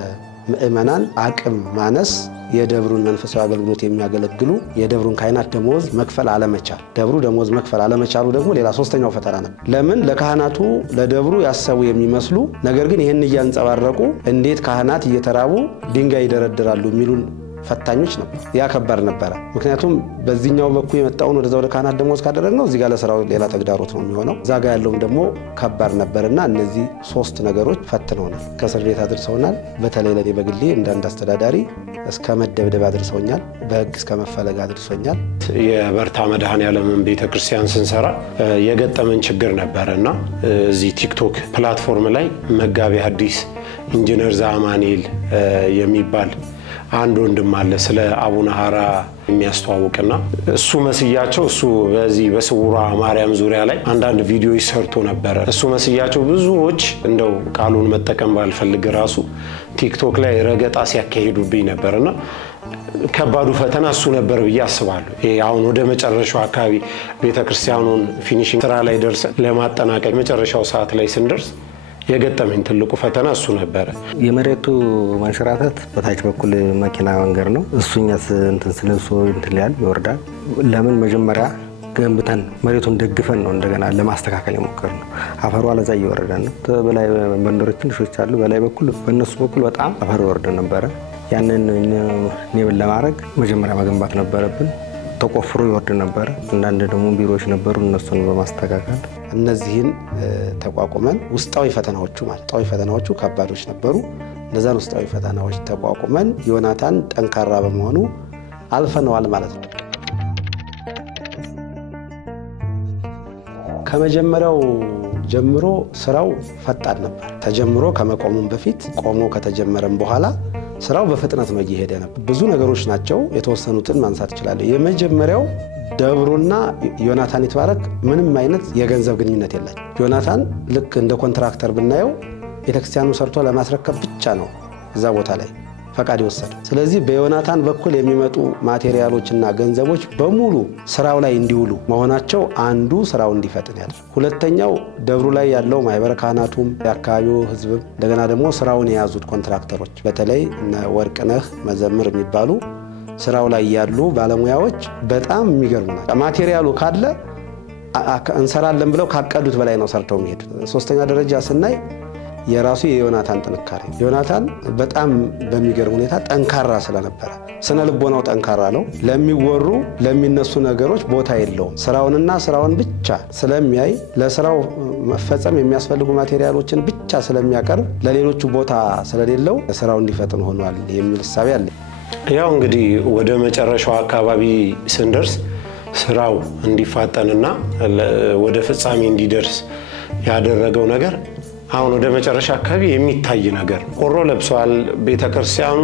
ምእመናን አቅም ማነስ የደብሩን መንፈሳዊ አገልግሎት የሚያገለግሉ የደብሩን ካህናት ደሞዝ መክፈል አለመቻል። ደብሩ ደሞዝ መክፈል አለመቻሉ ደግሞ ሌላ ሶስተኛው ፈተና ነው። ለምን ለካህናቱ ለደብሩ ያሰቡ የሚመስሉ ነገር ግን ይሄን እያንጸባረቁ እንዴት ካህናት እየተራቡ ድንጋይ ይደረድራሉ የሚሉን ፈታኞች ነበር። ያ ከባድ ነበር። ምክንያቱም በዚህኛው በኩል የመጣውን ወደዛው ለካህናት ደሞዝ ካደረግነው እዚህ ጋር ለስራው ሌላ ተግዳሮት ነው የሚሆነው። እዛ ጋር ያለውም ደግሞ ከባድ ነበርና እነዚህ 3 ነገሮች ፈትነውናል። ከእስር ቤት አድርሰውናል። በተለይ ለኔ በግሌ እንዳንድ አስተዳዳሪ እስከ መደብደብ አድርሰውኛል። በህግ እስከ መፈለግ አድርሰውኛል። የበርታ መድኃኒዓለም ቤተክርስቲያን ስንሰራ የገጠመን ችግር ነበርና እዚህ ቲክቶክ ፕላትፎርም ላይ መጋቢ ሐዲስ ኢንጂነር ዛማኔል የሚባል አንድ ወንድም አለ ስለ አቡነ ሐራ የሚያስተዋውቅና እሱ መስያቸው እሱ በዚህ በስውሯ ማርያም ዙሪያ ላይ አንዳንድ ቪዲዮዎች ሰርቶ ነበር። እሱ መስያቸው ብዙዎች እንደው ቃሉን መጠቀም ባልፈልግ ራሱ ቲክቶክ ላይ ረገጣ ሲያካሂዱብኝ ነበርና ከባዱ ፈተና እሱ ነበር ብዬ አስባለሁ። ይሄ አሁን ወደ መጨረሻው አካባቢ ቤተክርስቲያኑን ፊኒሺንግ ስራ ላይ ደርሰን ለማጠናቀቅ መጨረሻው ሰዓት ላይ ስንደርስ የገጠመኝ ትልቁ ፈተና እሱ ነበር። የመሬቱ መንሸራተት በታች በኩል መኪና መንገድ ነው። እሱኛስ እንትን ስለሱ እንትን ያል ይወርዳል። ለምን መጀመሪያ ገንብተን መሬቱን ደግፈን ነው እንደገና ለማስተካከል የሞከርነው። አፈሩ አለዛ እየወረደ ነው። በላይ መንደሮች ትንሾች አሉ። በላይ በኩል በእነሱ በኩል በጣም አፈሩ ወርደ ነበር። ያንን ኔብል ለማድረግ መጀመሪያ መገንባት ነበረብን። ተቆፍሮ ይወርድ ነበር። አንዳንድ ደግሞ ቢሮዎች ነበሩ እነሱን በማስተካከል እነዚህን ተቋቁመን ውስጣዊ ፈተናዎቹ ከባዶች ነበሩ። እነዛን ውስጣዊ ፈተናዎች ተቋቁመን ዮናታን ጠንካራ በመሆኑ አልፈነዋል ማለት ነው። ከመጀመሪያው ጀምሮ ስራው ፈጣን ነበር። ተጀምሮ ከመቆሙም በፊት ቆሞ ከተጀመረም በኋላ ስራው በፍጥነት ነው እየሄደ ነበር። ብዙ ነገሮች ናቸው። የተወሰኑትን ማንሳት ይችላል። የመጀመሪያው ደብሩና ዮናታን ይትባረክ ምንም አይነት የገንዘብ ግንኙነት የላቸው። ዮናታን ልክ እንደ ኮንትራክተር ብናየው ቤተክርስቲያኑ ሰርቶ ለማስረከብ ብቻ ነው እዛ ቦታ ላይ ፈቃድ ይወሰድ። ስለዚህ በዮናታን በኩል የሚመጡ ማቴሪያሎችና ገንዘቦች በሙሉ ስራው ላይ እንዲውሉ መሆናቸው አንዱ ስራው እንዲፈጥን ያደርጋል። ሁለተኛው ደብሩ ላይ ያለው ማህበረ ካህናቱም የአካባቢው ህዝብም እንደገና ደግሞ ስራውን የያዙት ኮንትራክተሮች በተለይ ወርቅነህ መዘምር የሚባሉ ስራው ላይ ያሉ ባለሙያዎች በጣም የሚገርሙ ናቸው። ማቴሪያሉ ካለ እንሰራለን ብለው ካቀዱት በላይ ነው ሰርተው የሚሄዱት። ሶስተኛ ደረጃ ስናይ የራሱ የዮናታን ጥንካሬ ዮናታን በጣም በሚገርም ሁኔታ ጠንካራ ስለነበረ ስነ ልቦናው ጠንካራ ነው። ለሚወሩ ለሚነሱ ነገሮች ቦታ የለውም። ስራውን ብቻ ስለሚያይ ለስራው መፈጸም የሚያስፈልጉ ማቴሪያሎችን ብቻ ስለሚያቀርብ ለሌሎቹ ቦታ ስለሌለው ስራው እንዲፈጥን ሆኗል የሚል ሐሳብ አለ። ያው እንግዲህ ወደ መጨረሻው አካባቢ ስንደርስ ስራው እንዲፋጠንና ወደ ፍጻሜ እንዲደርስ ያደረገው ነገር አሁን ወደ መጨረሻ አካባቢ የሚታይ ነገር ቆሮ ለብሷል። ቤተክርስቲያኑ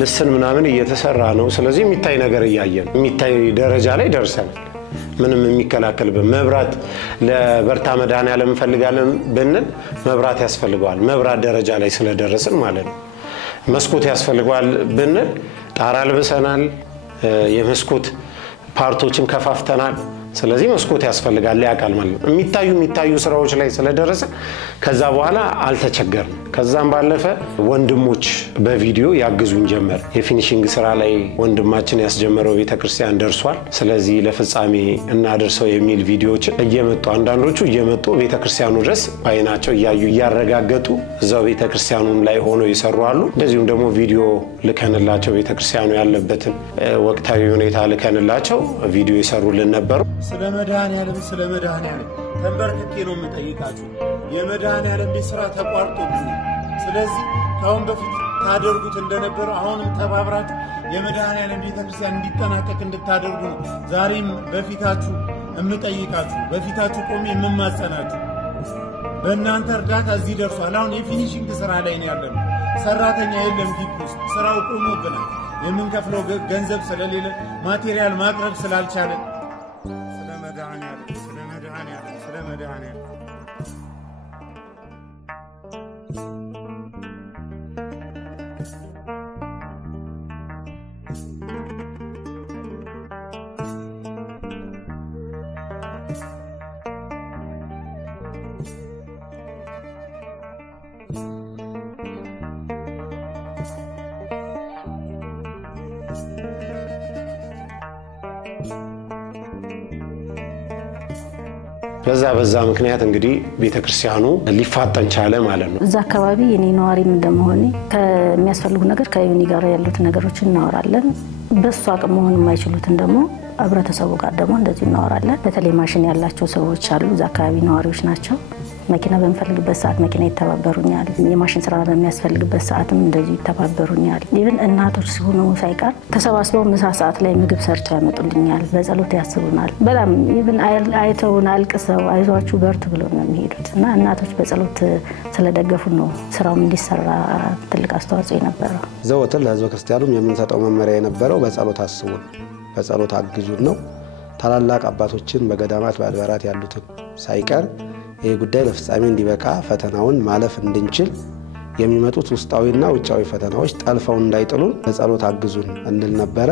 ልስን ምናምን እየተሰራ ነው። ስለዚህ የሚታይ ነገር ያያየን የሚታይ ደረጃ ላይ ደርሰናል። ምንም የሚከላከል በመብራት ለበርታ መድኃኔዓለም እንፈልጋለን ብንል መብራት ያስፈልገዋል። መብራት ደረጃ ላይ ስለደረስን ማለት ነው። መስኮት ያስፈልገዋል ብንል ጣራ ልብሰናል። የመስኮት ፓርቶችን ከፋፍተናል። ስለዚህ መስኮት ያስፈልጋል ያቃል ማለት ነው። የሚታዩ ስራዎች ላይ ስለደረሰ ከዛ በኋላ አልተቸገርንም። ከዛም ባለፈ ወንድሞች በቪዲዮ ያግዙን ጀመር። የፊኒሺንግ ስራ ላይ ወንድማችን ያስጀመረው ቤተክርስቲያን ደርሷል። ስለዚህ ለፍጻሜ እናደርሰው የሚል ቪዲዮዎች እየመጡ አንዳንዶቹ እየመጡ ቤተክርስቲያኑ ድረስ ባይናቸው እያዩ እያረጋገጡ እዛው ቤተክርስቲያኑም ላይ ሆነው ይሰሩ አሉ። እንደዚሁም ደግሞ ቪዲዮ ልከንላቸው ቤተክርስቲያኑ ያለበትን ወቅታዊ ሁኔታ ልከንላቸው ቪዲዮ ይሰሩልን ነበሩ። ስለ መድኃኔዓለም ተንበርክኬ ነው የምጠይቃችሁ። የመድኃኔዓለም ስራ ተቋርጦብኛል። ስለዚህ ካሁን በፊት ታደርጉት እንደነበረ አሁንም ተባብራችሁ የመድኃኔዓለም ቤተክርስቲያን እንዲጠናቀቅ እንድታደርጉ ነው ዛሬም በፊታችሁ የምጠይቃችሁ። በፊታችሁ ቆሜ የምማጸናችሁ። በእናንተ እርዳታ እዚህ ደርሷል። አሁን የፊኒሺንግ ስራ ላይ ነው ያለነው። ሰራተኛ የለም ግቢ ውስጥ። ስራው ቆሞብናል። የምንከፍለው ገንዘብ ስለሌለ ማቴሪያል ማቅረብ ስላልቻለን ስለ መድኃኔዓለም በዛ ምክንያት እንግዲህ ቤተክርስቲያኑ ሊፋጠን ቻለ ማለት ነው። እዛ አካባቢ የኔ ነዋሪም እንደመሆኔ ከሚያስፈልጉ ነገር ከዩኒ ጋር ያሉት ነገሮች እናወራለን። በሱ አቅም መሆን የማይችሉትን ደግሞ ህብረተሰቡ ጋር ደግሞ እንደዚህ እናወራለን። በተለይ ማሽን ያላቸው ሰዎች አሉ። እዛ አካባቢ ነዋሪዎች ናቸው። መኪና በሚፈልግበት ሰዓት መኪና ይተባበሩኛል። የማሽን ስራ በሚያስፈልግበት ሰዓትም እንደዚህ ይተባበሩኛል። ኢቭን እናቶች ሲሆኑ ሳይቀር ተሰባስበው ምሳ ሰዓት ላይ ምግብ ሰርተው ያመጡልኛል። በጸሎት ያስቡናል። በጣም ኢቭን አይተውን አልቅሰው አይዟችሁ በርቱ ብለው ነው የሚሄዱት እና እናቶች በጸሎት ስለደገፉ ነው ስራው እንዲሰራ ትልቅ አስተዋጽኦ የነበረው። ዘወትር ለህዝበ ክርስቲያኑም የምንሰጠው መመሪያ የነበረው በጸሎት አስቡን፣ በጸሎት አግዙን ነው። ታላላቅ አባቶችን በገዳማት በአድባራት ያሉትን ሳይቀር ይሄ ጉዳይ ለፍጻሜ እንዲበቃ ፈተናውን ማለፍ እንድንችል የሚመጡት ውስጣዊና ውጫዊ ፈተናዎች ጠልፈው እንዳይጥሉን በጸሎት አግዙን እንል ነበረ።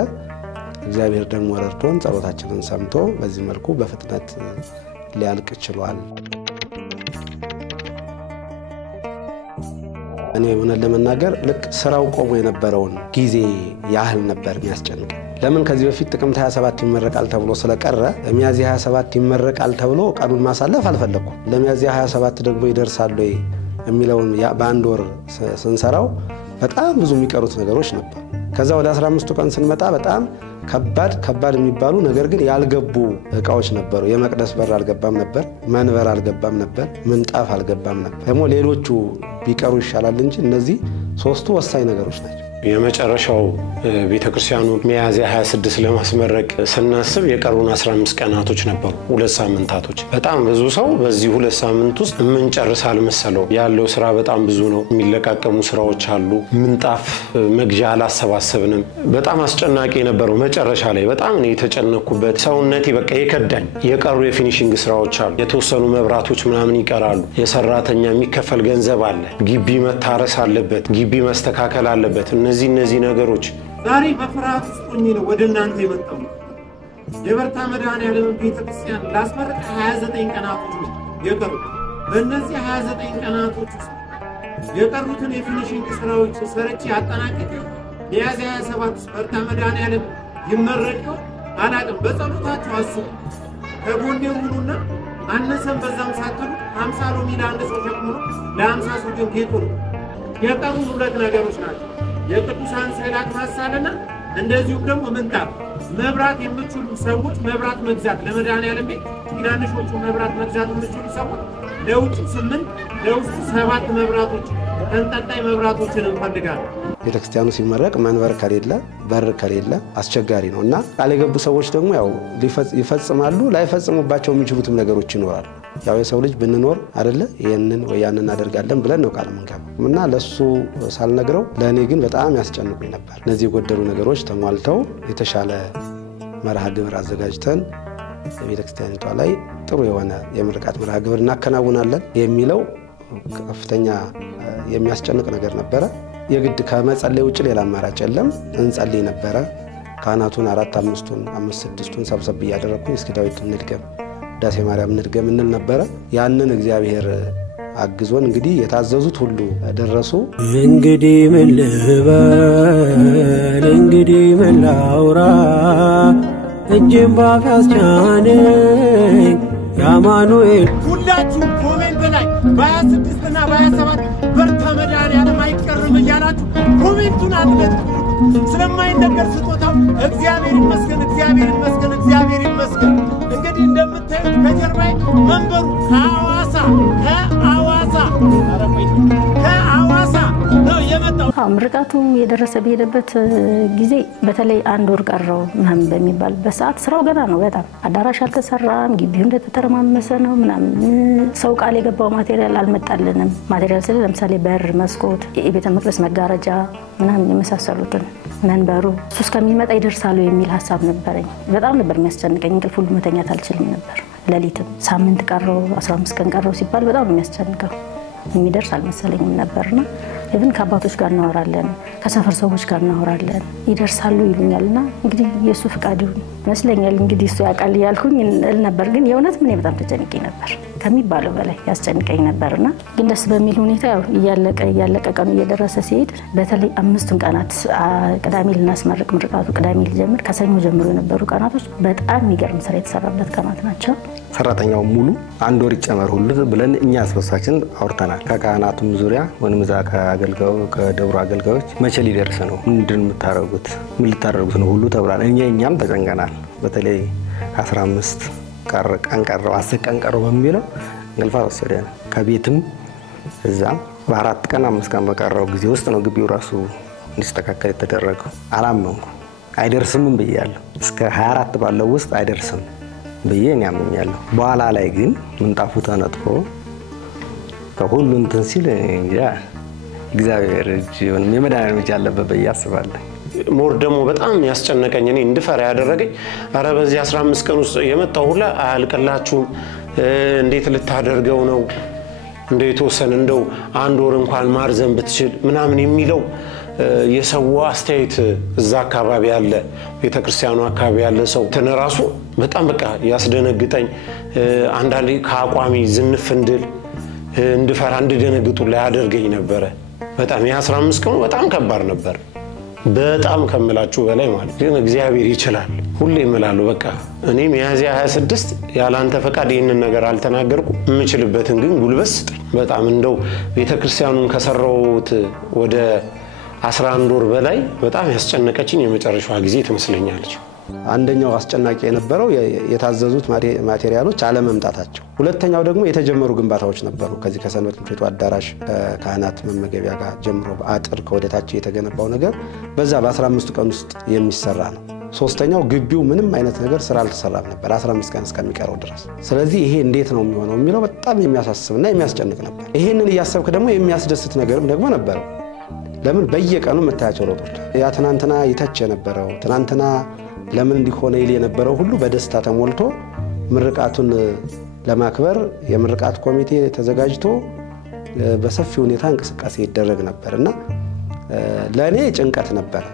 እግዚአብሔር ደግሞ ረድቶን ጸሎታችንን ሰምቶ በዚህ መልኩ በፍጥነት ሊያልቅ ችሏል። እኔ ሆነ ለመናገር ልክ ስራው ቆሞ የነበረውን ጊዜ ያህል ነበር የሚያስጨንቅ። ለምን ከዚህ በፊት ጥቅምት 27 ይመረቃል ተብሎ ስለቀረ ሚያዝያ 27 ይመረቃል ተብሎ ቀኑን ማሳለፍ አልፈለኩም። ለሚያዝያ 27 ደግሞ ይደርሳል ወይ የሚለውን በአንድ ወር ስንሰራው በጣም ብዙ የሚቀሩት ነገሮች ነበር። ከዛ ወደ 15 ቀን ስንመጣ በጣም ከባድ የሚባሉ ነገር ግን ያልገቡ እቃዎች ነበሩ። የመቅደስ በር አልገባም ነበር፣ መንበር አልገባም ነበር፣ ምንጣፍ አልገባም ነበር። ደግሞ ሌሎቹ ቢቀሩ ይሻላል እንጂ እነዚህ ሶስቱ ወሳኝ ነገሮች ናቸው። የመጨረሻው ቤተክርስቲያኑ ሚያዝያ 26 ለማስመረቅ ስናስብ የቀሩን 15 ቀናቶች ነበሩ፣ 2 ሳምንታቶች። በጣም ብዙ ሰው በዚህ 2 ሳምንት ውስጥ ምን ጨርስ አልመሰለው። ያለው ስራ በጣም ብዙ ነው። የሚለቃቀሙ ስራዎች አሉ። ምንጣፍ መግዣ አላሰባሰብንም። በጣም አስጨናቂ የነበረው መጨረሻ ላይ በጣም ነው የተጨነኩበት። ሰውነቴ በቃ የከዳኝ። የቀሩ የፊኒሺንግ ስራዎች አሉ። የተወሰኑ መብራቶች ምናምን ይቀራሉ። የሰራተኛ የሚከፈል ገንዘብ አለ። ግቢ መታረስ አለበት። ግቢ መስተካከል አለበት። እነዚህ ነገሮች ዛሬ በፍርሃት ውስጥ ሆኜ ነው ወደ እናንተ የመጣው። የበርታ መድኃኔዓለም ቤተክርስቲያን ላስመረቅ 29 ቀናቶች ነው የቀሩት። በእነዚህ 29 ቀናቶች ውስጥ የቀሩትን የፊኒሺንግ ስራዎች ሰርቼ አጠናቅቄ ሚያዝያ 27 በርታ መድኃኔዓለም ይመረቀው አላቅም። በጸሎታችሁ አስቡ። ከጎኔ ሁኑና አነሰም በዛም ሳትሉ 50 ሎሚ ለአንድ ሰው ሸክሙ ነው፣ ለ50 ሰው ግን ጌጡ ነው። የቀሩ 2 ነገሮች ናቸው። የቅዱሳን ስዕላት ማሳልና እንደዚሁም ደግሞ ምንጣፍ። መብራት የምትችሉ ሰዎች መብራት መግዛት ለመድኃኔዓለም ቤት ትናንሾቹ መብራት መግዛት የምትችሉ ሰዎች ለውጭ 8 ለውስጥ 7 መብራቶች ተንጠልጣይ መብራቶችን እንፈልጋለን። ቤተክርስቲያኑ ሲመረቅ መንበር ከሌለ በር ከሌለ አስቸጋሪ ነው እና ቃል የገቡ ሰዎች ደግሞ ያው ይፈጽማሉ፣ ላይፈጽሙባቸው የሚችሉትም ነገሮች ይኖራሉ። ያው የሰው ልጅ ብንኖር አይደለ ይሄንን ወይ ያንን እናደርጋለን ብለን ነው ቃል የምንገባው እና ለሱ ሳልነግረው ለእኔ ግን በጣም ያስጨንቁኝ ነበር። እነዚህ የጎደሉ ነገሮች ተሟልተው የተሻለ መርሃ ግብር አዘጋጅተን በቤተክርስቲያኒቷ ላይ ጥሩ የሆነ የምርቃት መርሃ ግብር እናከናውናለን የሚለው ከፍተኛ የሚያስጨንቅ ነገር ነበረ። የግድ ከመጸለይ ውጭ ሌላ አማራጭ የለም። እንጸልይ ነበረ። ካህናቱን 4-5-6 ሰብሰብ እያደረኩኝ እስኪ ዳዊት እንድገም ዳሴ ማርያም እንድገም እንል ነበረ። ያንን እግዚአብሔር አግዞን እንግዲህ የታዘዙት ሁሉ ደረሱ። እንግዲህ ምን ልበል እንግዲህ ምን ላውራ እጄን ባፍ ያስጫነኝ የአማኑኤል ሁላችሁ ኮሜንት ላይ በ26 እና በ27 በርታ መድኃኔዓለም አይቀርም እያላችሁ ኮሜንቱን አትለጥፉ። ስለማይነገር ስጦታው እግዚአብሔር ይመስገን፣ እግዚአብሔር ይመስገን፣ እግዚአብሔር ይመስገን። እንግዲህ እንደምታዩት ከጀርባዬ መንበሩ ከሐዋሳ ነው የመጣው። ምርቃቱ የደረሰ በሄደበት ጊዜ በተለይ 1 ወር ቀረው ምናምን በሚባልበት ሰዓት ስራው ገና ነው። በጣም አዳራሽ አልተሰራም፣ ግቢው እንደተተረማመሰ ነው ምናምን። ሰው ቃል የገባው ማቴሪያል አልመጣልንም። ማቴሪያል ስለ ለምሳሌ በር፣ መስኮት፣ የቤተ መቅደስ መጋረጃ ምናምን የመሳሰሉትን መንበሩ እሱ እስከሚመጣ ይደርሳሉ የሚል ሀሳብ ነበረኝ። በጣም ነበር የሚያስጨንቀኝ። እንቅልፍ ሁሉ መተኛት አልችልም ነበር። ሌሊትም ሳምንት ቀረው 15 ቀን ቀረው ሲባል በጣም የሚያስጨንቀው የሚደርስ አልመሰለኝም ነበርና even ከአባቶች ጋር እናወራለን፣ ከሰፈር ሰዎች ጋር እናወራለን፣ ይደርሳሉ ይሉኛልና እንግዲህ ኢየሱስ ፍቃዱ መስለኛል። እንግዲህ እሱ ያቃል ያልኩኝ እል ነበር። ግን የእውነት ምን በጣም ተጨንቄ ነበር፣ ከሚባለው በላይ ያስጨንቀኝ ነበርና ግን ደስ በሚል ሁኔታ ያው እያለቀ ቀኑ እየደረሰ ሲሄድ በተለይ 5 ቀናት ቅዳሜ ልናስመርቅ ምርቃቱ ቅዳሜ ሊጀምር ከሰኞ ጀምሮ የነበሩ ቀናቶች በጣም የሚገርም ስራ የተሰራበት ቀናት ናቸው። ሰራተኛው ሙሉ 1 ወር ይጨመር ሁሉ ብለን እኛ አስበሳችን አውርተናል። ከካህናቱም ዙሪያ ወንም ዛ ከደብሩ አገልጋዮች መቼ ሊደርስ ነው ምንድን የምታረጉት ምን ልታደርጉት ነው ሁሉ ተብራን እኛም ተጨንቀናል። በተለይ 15 ቀን ቀረው 10 ቀን ቀረው በሚለው እንግልፋ ወሰደን። ከቤትም እዛ በ4 ቀን 5 ቀን በቀረው ጊዜ ውስጥ ነው ግቢው ራሱ እንዲስተካከል የተደረገው። አላመንኩ አይደርስም ብያለሁ። እስከ 24 ባለው ውስጥ አይደርስም ብዬ እኔ አምኛለሁ። በኋላ ላይ ግን ምንጣፉ ተነጥፎ ከሁሉ እንትን ሲል እንጃ እግዚአብሔር እጅ የመዳን እርምጃ አለበት ብዬ አስባለሁ። ሞር ደግሞ በጣም ያስጨነቀኝ እኔ እንድፈራ ያደረገኝ አረ በዚህ 15 ቀን ውስጥ የመጣው ሁላ አያልቅላችሁም እንዴት ልታደርገው ነው እንዴት ተወሰነ እንደው 1 ወር እንኳን ማርዘም ብትችል ምናምን የሚለው የሰው አስተያየት እዛ አካባቢ ያለ ቤተክርስቲያኑ አካባቢ ያለ ሰው ተነራሱ በጣም በቃ ያስደነግጠኝ። አንዳንዴ ከአቋሚ ዝንፍ እንድፈራ እንድደነግጡ ላይ ያደርገኝ ነበር። በጣም የ15 ቀኑ በጣም ከባድ ነበር። በጣም ከመላችሁ በላይ ማለት ግን እግዚአብሔር ይችላል። ሁሌ እላለሁ በቃ እኔ ሚያዝያ 26 ያላንተ ፈቃድ ይሄንን ነገር አልተናገርኩ የምችልበትን ግን ጉልበት ስጠኝ። በጣም እንደው ቤተክርስቲያኑን ከሰራውት ወደ 11 ወር በላይ በጣም ያስጨነቀችኝ የመጨረሻው ጊዜ ትመስለኛለች። አንደኛው አስጨናቂ የነበረው የታዘዙት ማቴሪያሎች አለመምጣታቸው፣ ሁለተኛው ደግሞ የተጀመሩ ግንባታዎች ነበሩ። ከዚህ ከሰንበት ትምህርት ቤቱ አዳራሽ ካህናት መመገቢያ ጋር ጀምሮ አጥር ከወደታች የተገነባው ነገር በዛ በ15 ቀን ውስጥ የሚሰራ ነው። ሶስተኛው ግቢው ምንም አይነት ነገር ስራ አልተሰራም ነበር 15 ቀን እስከሚቀረው ድረስ። ስለዚህ ይሄ እንዴት ነው የሚሆነው የሚለው በጣም የሚያሳስብና የሚያስጨንቅ ነበር። ይሄንን እያሰብክ ደግሞ የሚያስደስት ነገርም ደግሞ ነበር። ለምን በየቀኑ መታያቸው ለውጦች ያ ትናንትና ይተች የነበረው ትናንትና ለምን እንዲሆነ ይል የነበረው ሁሉ በደስታ ተሞልቶ ምርቃቱን ለማክበር የምርቃት ኮሚቴ ተዘጋጅቶ በሰፊ ሁኔታ እንቅስቃሴ ይደረግ ነበርና ለኔ ጭንቀት ነበር፣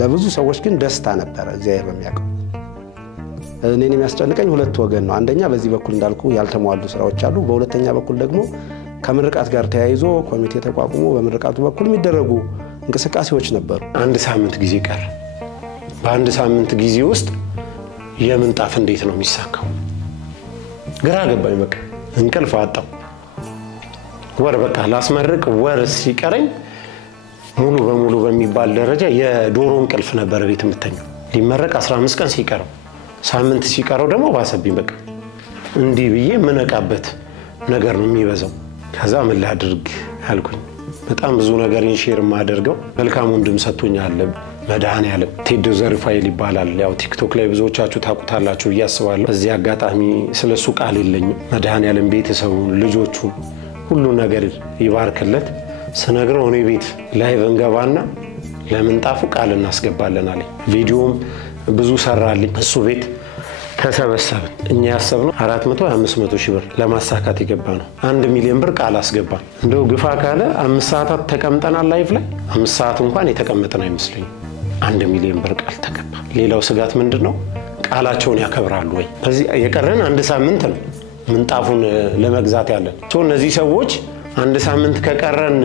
ለብዙ ሰዎች ግን ደስታ ነበር። እግዚአብሔር በሚያውቀው እኔን የሚያስጨንቀኝ ሁለት ወገን ነው። አንደኛ በዚህ በኩል እንዳልኩ ያልተሟሉ ስራዎች አሉ። በሁለተኛ በኩል ደግሞ ከምርቃት ጋር ተያይዞ ኮሚቴ ተቋቁሞ በምርቃቱ በኩል የሚደረጉ እንቅስቃሴዎች ነበሩ። 1 ሳምንት ጊዜ ቀር። በ1 ሳምንት ጊዜ ውስጥ የምንጣፍ እንዴት ነው የሚሳካው? ግራ ገባኝ። በቃ እንቅልፍ አጣው። ወር በቃ ላስመርቅ ወር ሲቀረኝ ሙሉ በሙሉ በሚባል ደረጃ የዶሮ እንቅልፍ ነበር ቤት የምተኛው። ሊመረቅ 15 ቀን ሲቀረው ሳምንት ሲቀረው ደግሞ ባሰብኝ። በቃ እንዲህ ብዬ ምነቃበት ነገር ነው የሚበዛው። ከዛ ምን ላድርግ አልኩኝ። በጣም ብዙ ነገር ሼር ማደርገው መልካም ወንድም ሰጥቶኛል መድኃኔዓለም ቴዶ ዘሪፋይል ይባላል ያው ቲክቶክ ላይ ብዙዎቻችሁ ታቁታላችሁ እያስባለሁ በዚህ አጋጣሚ ስለሱ ቃል የለኝም መድኃኔዓለም ቤተሰቡን ልጆቹን ሁሉ ነገር ይባርክለት ስነግረው እኔ ቤት ላይቭ እንገባና ለምንጣፉ ቃል እናስገባለን አለኝ ቪዲዮም ብዙ ሰራልኝ እሱ ቤት ተሰበሰብን እኛ ያሰብነው 400-500 ሺህ ብር ለማሳካት ይገባ ነው 1 ሚሊዮን ብር ቃል አስገባን እንደው ግፋ ካለ 5 ሰዓታት ተቀምጠናል ላይቭ ላይ 5 ሰዓት እንኳን የተቀመጠን አይመስልኝም 1 ሚሊዮን ብር ቃል ተገባ ሌላው ስጋት ምንድነው ቃላቸውን ያከብራሉ ወይ በዚህ የቀረን 1 ሳምንት ነው ምንጣፉን ለመግዛት ያለን እነዚህ ሰዎች 1 ሳምንት ከቀረን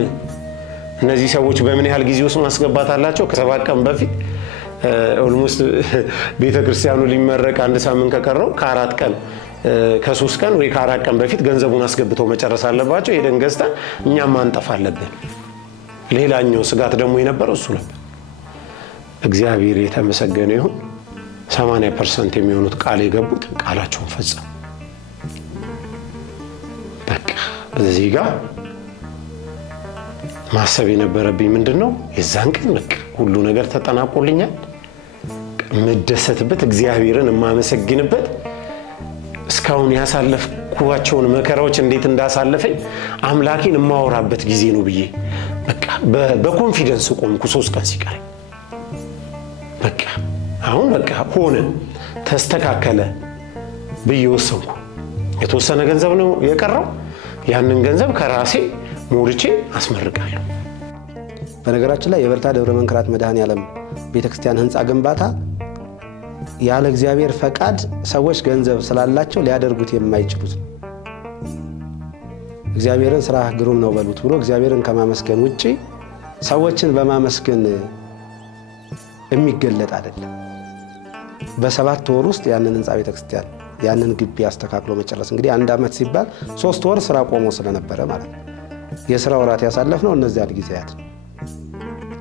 እነዚህ ሰዎች በምን ያህል ጊዜ ውስጥ ማስገባት አላቸው ከ7 ቀን በፊት ኦልሞስት ቤተክርስቲያኑ ሊመረቅ 1 ሳምንት ከቀረው ከ4 ቀን ከ3 ቀን ወይ ከ4 ቀን በፊት ገንዘቡን አስገብተው መጨረስ አለባቸው ሄደን ገዝተን እኛም ማንጠፍ አለብን ሌላኛው ስጋት ደግሞ የነበረው እሱ ነበር እግዚአብሔር የተመሰገነ ይሁን 80% የሚሆኑት ቃል የገቡት ቃላቸውን ፈጸሙ በቃ በዚህ ጋር ማሰብ የነበረብኝ ምንድነው የዛን ቀን በቃ ሁሉ ነገር ተጠናቆልኛል መደሰትበት እግዚአብሔርን ማመሰግንበት እስካሁን ያሳለፍኳቸውን መከራዎች እንዴት እንዳሳለፈኝ አምላኬን ማወራበት ጊዜ ነው ብዬ በቃ በኮንፊደንስ ቆምኩ 3 ቀን ሲቀር በቃ አሁን በቃ ሆነ ተስተካከለ ብዬ ወሰንኩ የተወሰነ ገንዘብ ነው የቀረው ያንን ገንዘብ ከራሴ ሞርቼ አስመርቃለሁ በነገራችን ላይ የበርታ ደብረ መንክራት መድኃኔዓለም ቤተክርስቲያን ህንጻ ግንባታ ያለ እግዚአብሔር ፈቃድ ሰዎች ገንዘብ ስላላቸው ሊያደርጉት የማይችሉት እግዚአብሔርን ስራ ግሩም ነው በሉት ብሎ እግዚአብሔርን ከማመስገን ውጪ ሰዎችን በማመስገን የሚገለጥ አይደለም በ7 ወር ውስጥ ያንን ህንጻ ቤተክርስቲያን ያንን ግቢ አስተካክሎ መጨረስ እንግዲህ 1 አመት ሲባል 3 ወር ስራ ቆሞ ስለነበረ ማለት ነው የሥራ ወራት ያሳለፍነው እነዚህ ጊዜያት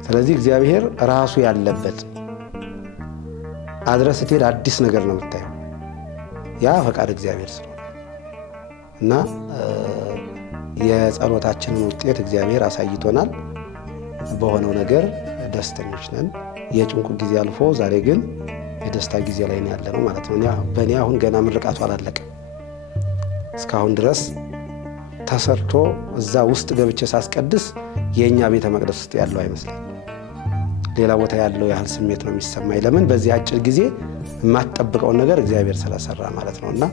ስለዚህ እግዚአብሔር ራሱ ያለበት አድረስቴል አዲስ ነገር ነው የምታየው ያ ፈቃድ እግዚአብሔር ስለሆነ እና የጸሎታችንን ውጤት እግዚአብሔር አሳይቶናል በሆነው ነገር ደስተኞች ነን የጭንቁ ጊዜ አልፎ ዛሬ ግን የደስታ ጊዜ ላይ ነው ያለነው ማለት ነው በእኔ አሁን ገና ምርቃቱ አላለቀም እስካሁን ድረስ ተሰርቶ እዛ ውስጥ ገብቼ ሳስቀድስ የኛ ቤተ መቅደስ ውስጥ ያለው አይመስልም ሌላ ቦታ ያለው ያህል ስሜት ነው የሚሰማኝ ለምን በዚህ አጭር ጊዜ የማትጠብቀው ነገር እግዚአብሔር ስለሰራ ማለት ነውና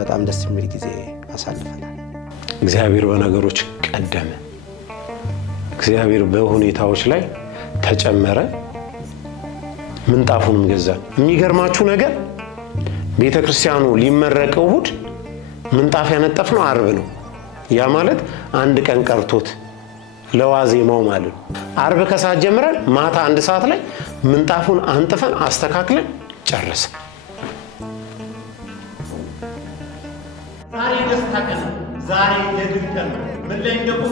በጣም ደስ የሚል ጊዜ አሳልፈናል እግዚአብሔር በነገሮች ቀደመ እግዚአብሔር በሁኔታዎች ላይ ተጨመረ ምንጣፉንም ገዛ የሚገርማችሁ ነገር ቤተክርስቲያኑ ሊመረቀው እሁድ ምንጣፍ ያነጠፍነው ዓርብ ነው ያ ማለት 1 ቀን ቀርቶት ለዋዜማው ማለት ዓርብ ከሰዓት ጀምረን ማታ 1 ሰዓት ላይ ምንጣፉን አንጥፈን አስተካክለን ጨረሰ ዛሬ ደስታ ቀን ዛሬ የድል ቀን ምን ላይ እንደቆ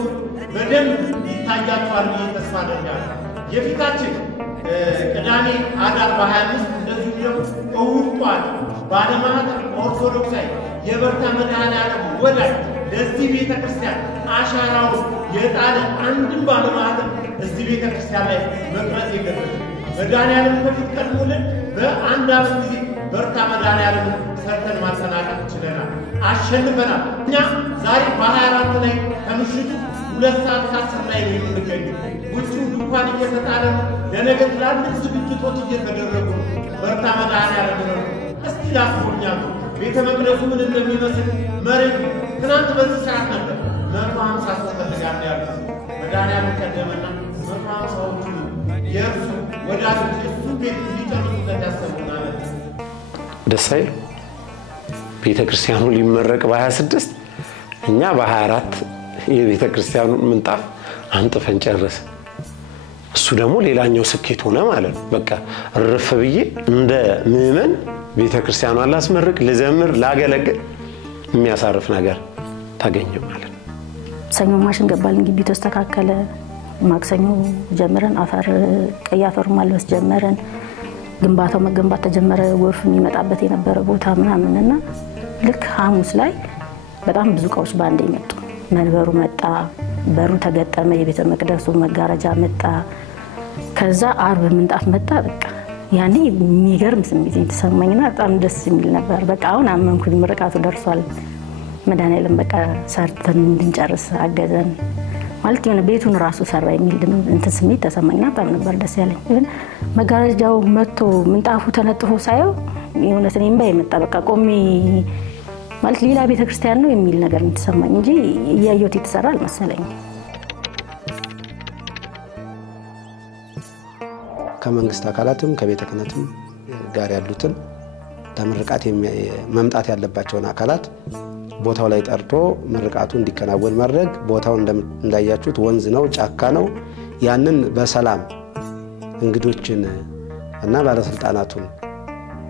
በደንብ ይታያቸዋል ተስፋ አደርጋለሁ የፊታችን ቅዳሜ አዳር በ25 እንደዚህ ነው እሁድ ጧት ባለማህተም ኦርቶዶክሳዊ የበርታ መድኃኔዓለም ወዳጅ ለዚህ ቤተክርስቲያን አሻራው የጣለ አንድም ባለማህተም እዚህ ቤተክርስቲያን ላይ መቅረጽ ይገባል መድኃኔዓለም በፊት ቀድሞልን በአንድ አመት ጊዜ በርታ መድኃኔዓለም ሰርተን ማጠናቀቅ ችለናል አሸንፈናል እኛ ዛሬ በ24 ላይ ከምሽቱ 2 ሰዓት ከ10 ላይ ነው የምንገኘው ውጪው ድንኳን እየተጣለ ለነገ ትላልቅ ዝግጅቶች እየተደረጉ በርታ መድኃኔዓለም ነው እስቲ ላስቆኛለሁ ቤተ መቅደሱ ምን እንደሚመስል መሬቱ ትናንት በዚህ ሰዓት ነበር 150 ሰው ተለጋለ ያለው መድኃኔዓለም ቀደመና 150ዎቹ የእርሱ ወዳጆች እሱ ቤት ሊጨርሱለት ያሰቡና ደስ አይል ቤተክርስቲያኑ ሊመረቅ በ26 እኛ በ24 የቤተክርስቲያኑ ምንጣፍ አንጥፈን ጨረሰ እሱ ደግሞ ሌላኛው ስኬት ሆነ ማለት ነው በቃ እርፍ ብዬ እንደ ምእመን ቤተክርስቲያኑ አላስመርቅ ለዘምር ላገለግል የሚያሳርፍ ነገር ታገኘ ማለት ነው ሰኞ ማሽን ገባልን ግቢ ተስተካከለ ማክሰኞ ጀመረን አፈር ቀይ አፈር ማልበስ ጀመረን ግንባታው መገንባት ተጀመረ ወርፍ የሚመጣበት የነበረ ቦታ ምናምንና ልክ ሐሙስ ላይ በጣም ብዙ ቃዎች ባንዴ መጡ መንበሩ መጣ በሩ ተገጠመ፣ የቤተ መቅደሱ መጋረጃ መጣ። ከዛ አርብ ምንጣፍ መጣ። በቃ ያኔ የሚገርም ስሜት የተሰማኝና በጣም ደስ የሚል ነበር። በቃ አሁን አመንኩኝ፣ ምርቃቱ ደርሷል። መድኃኔዓለም በቃ ሰርተን እንድንጨርስ አገዘን ማለት የሆነ ቤቱን ራሱ ሰራ የሚል እንትን ስሜት ተሰማኝና በጣም ነበር ደስ ያለኝ። ግን መጋረጃው መጥቶ ምንጣፉ ተነጥፎ ሳየው የሆነ እኔም ባይመጣ በቃ ቆሜ ማለት ሌላ ቤተክርስቲያን ነው የሚል ነገር ተሰማኝ እንጂ እያየሁት የተሰራ አልመሰለኝም። ከመንግስት አካላትም ከቤተ ክህነትም ጋር ያሉትን ለምርቃት መምጣት ያለባቸውን አካላት ቦታው ላይ ጠርቶ ምርቃቱ እንዲከናወን ማድረግ። ቦታው እንዳያችሁት ወንዝ ነው፣ ጫካ ነው። ያንን በሰላም እንግዶችን እና ባለስልጣናቱን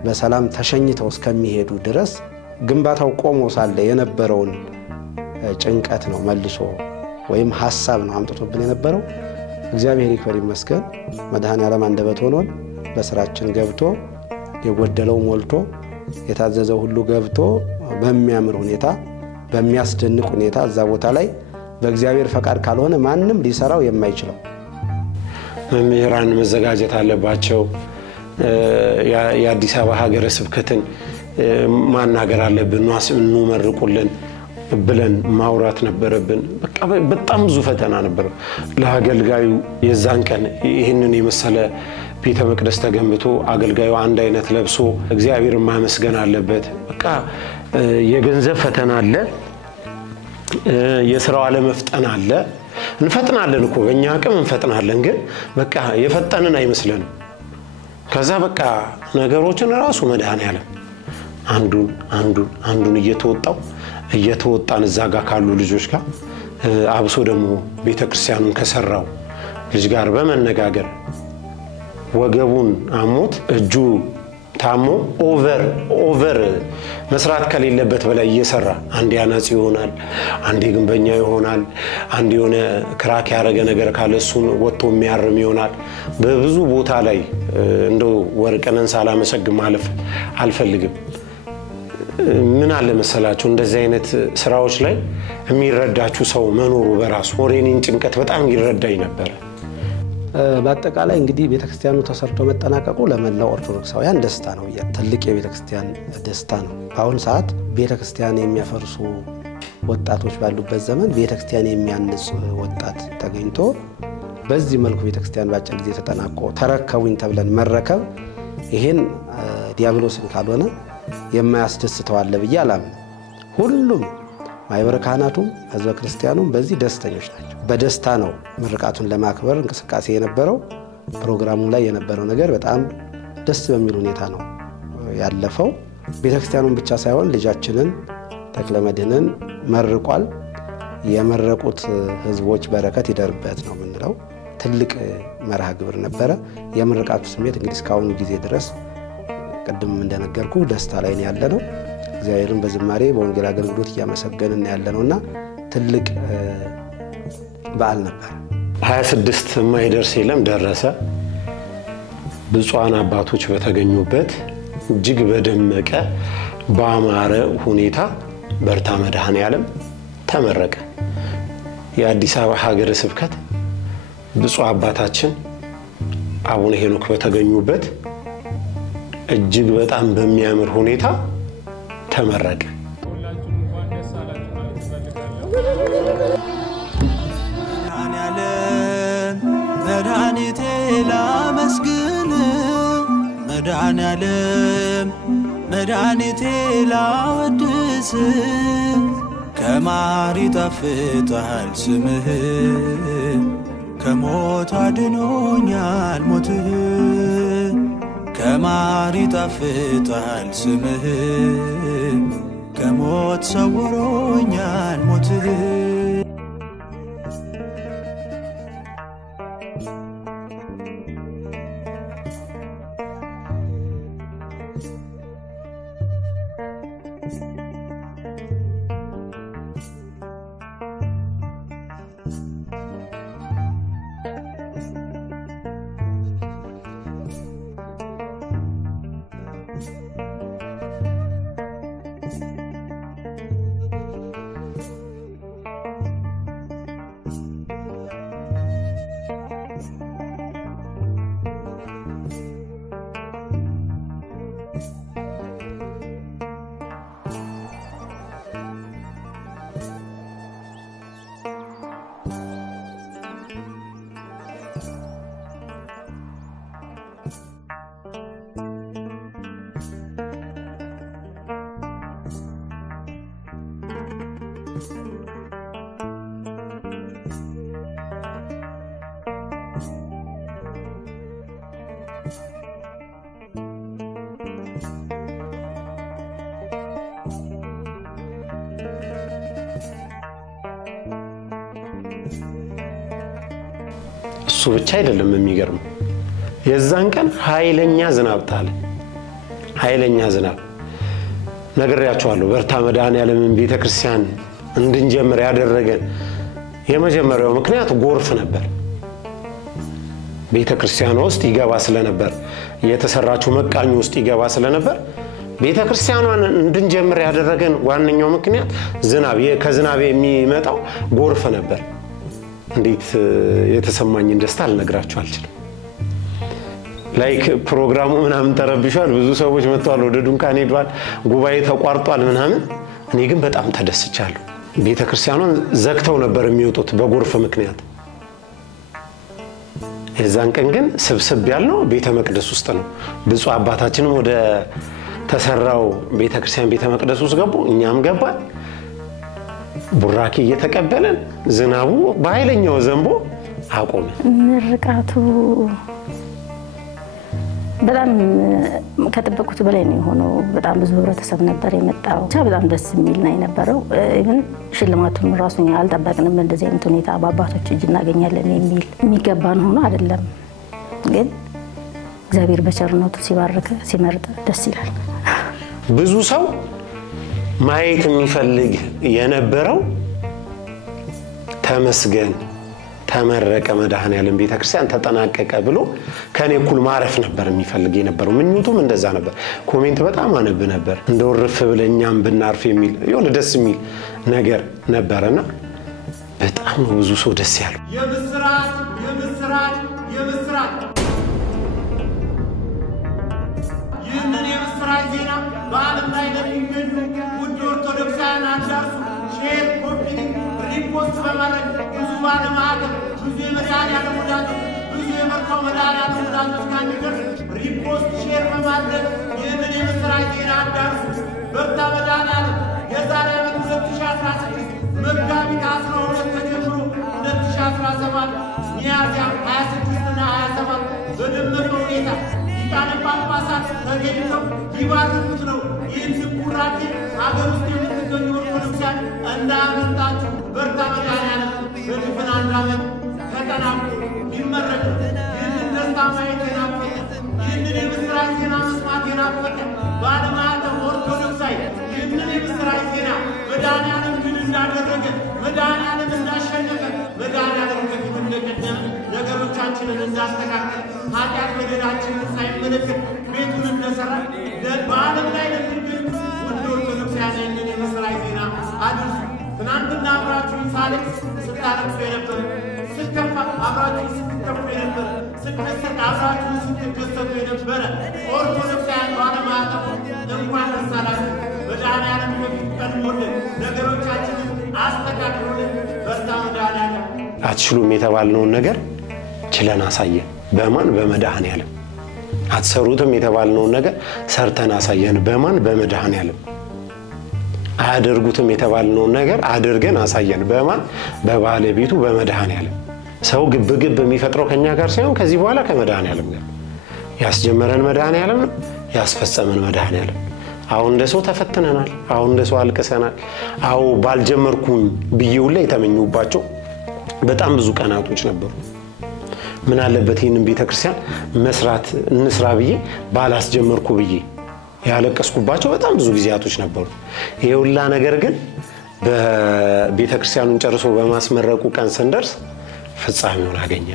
በሰላም ተሸኝተው እስከሚሄዱ ድረስ ግንባታው ቆሞ ሳለ የነበረውን ጭንቀት ነው መልሶ ወይም ሐሳብ ነው አምጥቶብን የነበረው። እግዚአብሔር ይክበር ይመስገን መድኃኔዓለም አንደበት ሆኖን በስራችን ገብቶ የጎደለው ሞልቶ የታዘዘው ሁሉ ገብቶ በሚያምር ሁኔታ በሚያስደንቅ ሁኔታ እዛ ቦታ ላይ በእግዚአብሔር ፈቃድ ካልሆነ ማንም ሊሰራው የማይችለው መምህራን መዘጋጀት አለባቸው። የአዲስ አበባ ሀገረ ስብከትን ማናገር አለብን፣ ነው መርቁልን ብለን ማውራት ነበረብን። በቃ በጣም ብዙ ፈተና ነበር ለአገልጋዩ። የዛን ቀን ይህንን የመሰለ ቤተ መቅደስ ተገንብቶ አገልጋዩ አንድ አይነት ለብሶ እግዚአብሔርን ማመስገን አለበት። በቃ የገንዘብ ፈተና አለ፣ የሥራው አለመፍጠን አለ። እንፈጥናለን እኮ በእኛ አቅም እንፈጥናለን፣ ግን በቃ የፈጠንን አይመስለንም። ከዛ በቃ ነገሮችን ራሱ መድኃኔዓለም አንዱን እየተወጣን እዛ ጋር ካሉ ልጆች ጋር አብሶ ደግሞ ቤተክርስቲያኑን ከሰራው ልጅ ጋር በመነጋገር ወገቡን አሞት እጁ ታሞ ኦቨር መስራት ከሌለበት በላይ እየሰራ አንዴ አናጺ ይሆናል፣ አንዴ ግንበኛ ይሆናል፣ አንዴ የሆነ ክራክ ያረገ ነገር ካለ እሱን ወጥቶ የሚያርም ይሆናል። በብዙ ቦታ ላይ እንደው ወርቅነን ሳላመሰግን ማለፍ አልፈልግም። ምን አለ መሰላችሁ እንደዚህ አይነት ስራዎች ላይ የሚረዳችሁ ሰው መኖሩ በራሱ ሞሬኒን ጭንቀት በጣም ይረዳኝ ነበር። በአጠቃላይ እንግዲህ ቤተክርስቲያኑ ተሰርቶ መጠናቀቁ ለመላው ኦርቶዶክሳውያን ደስታ ነው። ትልቅ የቤተክርስቲያን ደስታ ነው። በአሁን ሰዓት ቤተክርስቲያን የሚያፈርሱ ወጣቶች ባሉበት ዘመን ቤተክርስቲያን የሚያንጽ ወጣት ተገኝቶ በዚህ መልኩ ቤተክርስቲያን ባጭር ጊዜ ተጠናቆ ተረከቡኝ ተብለን መረከብ ይሄን ዲያብሎስን ካልሆነ የማያስደስተው አለ ብዬ አላምንም። ሁሉም ማይበረ ካህናቱም ህዝበ ክርስቲያኑም በዚህ ደስተኞች ናቸው። በደስታ ነው ምርቃቱን ለማክበር እንቅስቃሴ የነበረው። ፕሮግራሙ ላይ የነበረው ነገር በጣም ደስ በሚል ሁኔታ ነው ያለፈው። ቤተክርስቲያኑን ብቻ ሳይሆን ልጃችንን ተክለመድህንን መርቋል። የመረቁት ህዝቦች በረከት ይደርበት ነው የምንለው። ትልቅ መርሃ ግብር ነበረ። የምርቃቱ ስሜት እንግዲህ እስካሁኑ ጊዜ ድረስ ቀደም እንደነገርኩ ደስታ ላይ ነው ያለነው። እግዚአብሔርን በዝማሬ በወንጌል አገልግሎት እያመሰገንን ያለነውና ትልቅ በዓል ነበር። 26 የማይደርስ የለም ደረሰ። ብፁዓን አባቶች በተገኙበት እጅግ በደመቀ በአማረ ሁኔታ በርታ መድኃኔዓለም ተመረቀ። የአዲስ አበባ ሀገረ ስብከት ብፁዕ አባታችን አቡነ ሄኖክ በተገኙበት እጅግ በጣም በሚያምር ሁኔታ ተመረቀ። መድኃኒቴ ላመስግን፣ መድኃኔዓለም መድኃኒቴ ላወድስ፣ ከማር ይጣፍጣል ስምህ፣ ከሞት አድኖኛል ሞትህ። ከማር ይጣፍጣል ስምህ፣ ከሞት ሰውሮኛል ሞትህ። እሱ ብቻ አይደለም የሚገርም የዛን ቀን ኃይለኛ ዝናብ ጣለ ኃይለኛ ዝናብ ነግሬያችኋለሁ በርታ መድኃኔዓለም ቤተክርስቲያን እንድንጀምር ያደረገን የመጀመሪያው ምክንያት ጎርፍ ነበር ቤተክርስቲያኑ ውስጥ ይገባ ስለነበር የተሰራችው መቃኙ ውስጥ ይገባ ስለነበር ቤተክርስቲያኗን እንድንጀምር ያደረገን ዋነኛው ምክንያት ዝናብ ከዝናብ የሚመጣው ጎርፍ ነበር እንዴት የተሰማኝን ደስታ አልነግራችሁ አልችልም ላይክ ፕሮግራሙ ምናምን ተረብሿል ብዙ ሰዎች መጥተዋል ወደ ዱንካን ሄደዋል ጉባኤ ተቋርጧል ምናምን እኔ ግን በጣም ተደስቻለሁ ቤተክርስቲያኗን ዘግተው ነበር የሚወጡት በጎርፍ ምክንያት የዛን ቀን ግን ስብስብ ያለው ቤተ መቅደስ ውስጥ ነው ብፁዕ አባታችንም ወደ ተሰራው ቤተክርስቲያን ቤተ መቅደስ ውስጥ ገቡ እኛም ገባን ቡራኪ እየተቀበለን ዝናቡ በኃይለኛው ዘንቦ አቆመ ምርቃቱ በጣም ከተጠበቁት በላይ ነው ሆኖ በጣም ብዙ ህብረተሰብ ነበር የመጣው በጣም ደስ የሚል ነው የነበረው ግን ሽልማቱን ራሱን ያልጠበቅንም እንደዚህ አይነት ሁኔታ በአባቶች እጅ እናገኛለን የሚል የሚገባን ሆኖ አይደለም ግን እግዚአብሔር በቸርነቱ ሲባርክ ሲመርጥ ደስ ይላል ብዙ ሰው ማየት የሚፈልግ የነበረው ተመስገን ተመረቀ መድኃኔዓለም ቤተክርስቲያን ተጠናቀቀ ብሎ ከኔ እኩል ማረፍ ነበር የሚፈልግ የነበረው ምኞቱም እንደዛ ነበር ኮሜንት በጣም አነብ ነበር እንደወርፍ ብለኛም ብናርፍ የሚል የሆነ ደስ የሚል ነገር ነበርና በጣም ብዙ ሰው ደስ ያለው የምስራች ይህንን የምስራች ዜና በዓለም ላይ ለሚገኙ ውድ ኦርቶዶክሳውያን አዳርሱ ሼር ኮፒ ሪፖስት በማድረግ ብዙ ባለማዕተብ ብዙ የመድኃኔዓለም ወዳጆች ብዙ የመርካው መድኃኔዓለም ወዳጆች ጋር እንዲደርስ ሪፖስት ሼር በማድረግ ይህንን የምስራች ዜና አዳርሱ በርታ መድኃኔዓለም የዛሬ ዓመት 2016 መጋቢት 12 ተጀምሮ 2017 ሚያዝያ 26 እና 27 በደመቀ ሁኔታ ሊቃነ ጳጳሳት ተገኝተው ይባርኩት ነው ይህን ቡራኬ ሀገር ውስጥ የምትገኙ ኦርቶዶክሳን እንዳያመልጣችሁ በርታ መድኃኔዓለም በድፍን አንድ ዓመት ተጠናቆ ሊመረቅ ይህንን ደስታ ማየት የናፈቀ ይህንን የምስራች ዜና መስማት የናፈቀ ባለማዕተብ ኦርቶዶክሳዊ ይህንን የምስራች ዜና መድኃኔዓለም ድል እንዳደረገ መድኃኔዓለም እንዳሸነፈ መድኃኔዓለም ከፊት እንደቀደመ ነገሮቻችንን እንዳስተካከለ ኃጢአት በደላችንን ሳይመለከት ቤቱን እንደሰራ በዓለም ላይ ለሚገኙ ውድ ኦርቶዶክሳውያን ይህንን የምስራች ዜና አድርሱ ትናንትና አብራችሁን ሳለቅስ ስታለቅሱ የነበረ ስከፋ አብራችሁን ስትከፉ የነበረ ስደሰት አብራችሁን ስትደሰቱ የነበረ ኦርቶዶክሳውያን ባለማዕተብ እንኳን ደስ አላችሁ መድኃኔዓለም ከፊት ቀድሞልን ነገሮቻችንን አስተካክሎልን በርታ መድኃኔዓለም አትችሉም የተባልነውን ነገር ችለን አሳየን በማን በመድኃኔዓለም አትሰሩትም የተባልነውን ነገር ሰርተን አሳየን በማን በመድኃኔዓለም አያደርጉትም የተባልነውን ነገር አድርገን አሳየን በማን በባለቤቱ በመድኃኔዓለም ሰው ግብግብ የሚፈጥረው ከኛ ጋር ሳይሆን ከዚህ በኋላ ከመድኃኔዓለም ጋር ያስጀመረን መድኃኔዓለም ነው ያስፈጸመን መድኃኔዓለም አሁን እንደሰው ተፈትነናል አሁን እንደሰው አልቀሰናል አው ባልጀመርኩኝ ብዬው ላይ ተመኙባቸው በጣም ብዙ ቀናቶች ነበሩ ምን አለበት ይሄንን ቤተክርስቲያን መስራት እንስራ ብዬ ባላስጀመርኩ ብዬ ያለቀስኩባቸው በጣም ብዙ ጊዜያቶች ነበሩ ይሄውላ ነገር ግን በቤተክርስቲያኑን ጨርሶ በማስመረቁ ቀን ሰንደርስ ፍጻሜውን አገኘ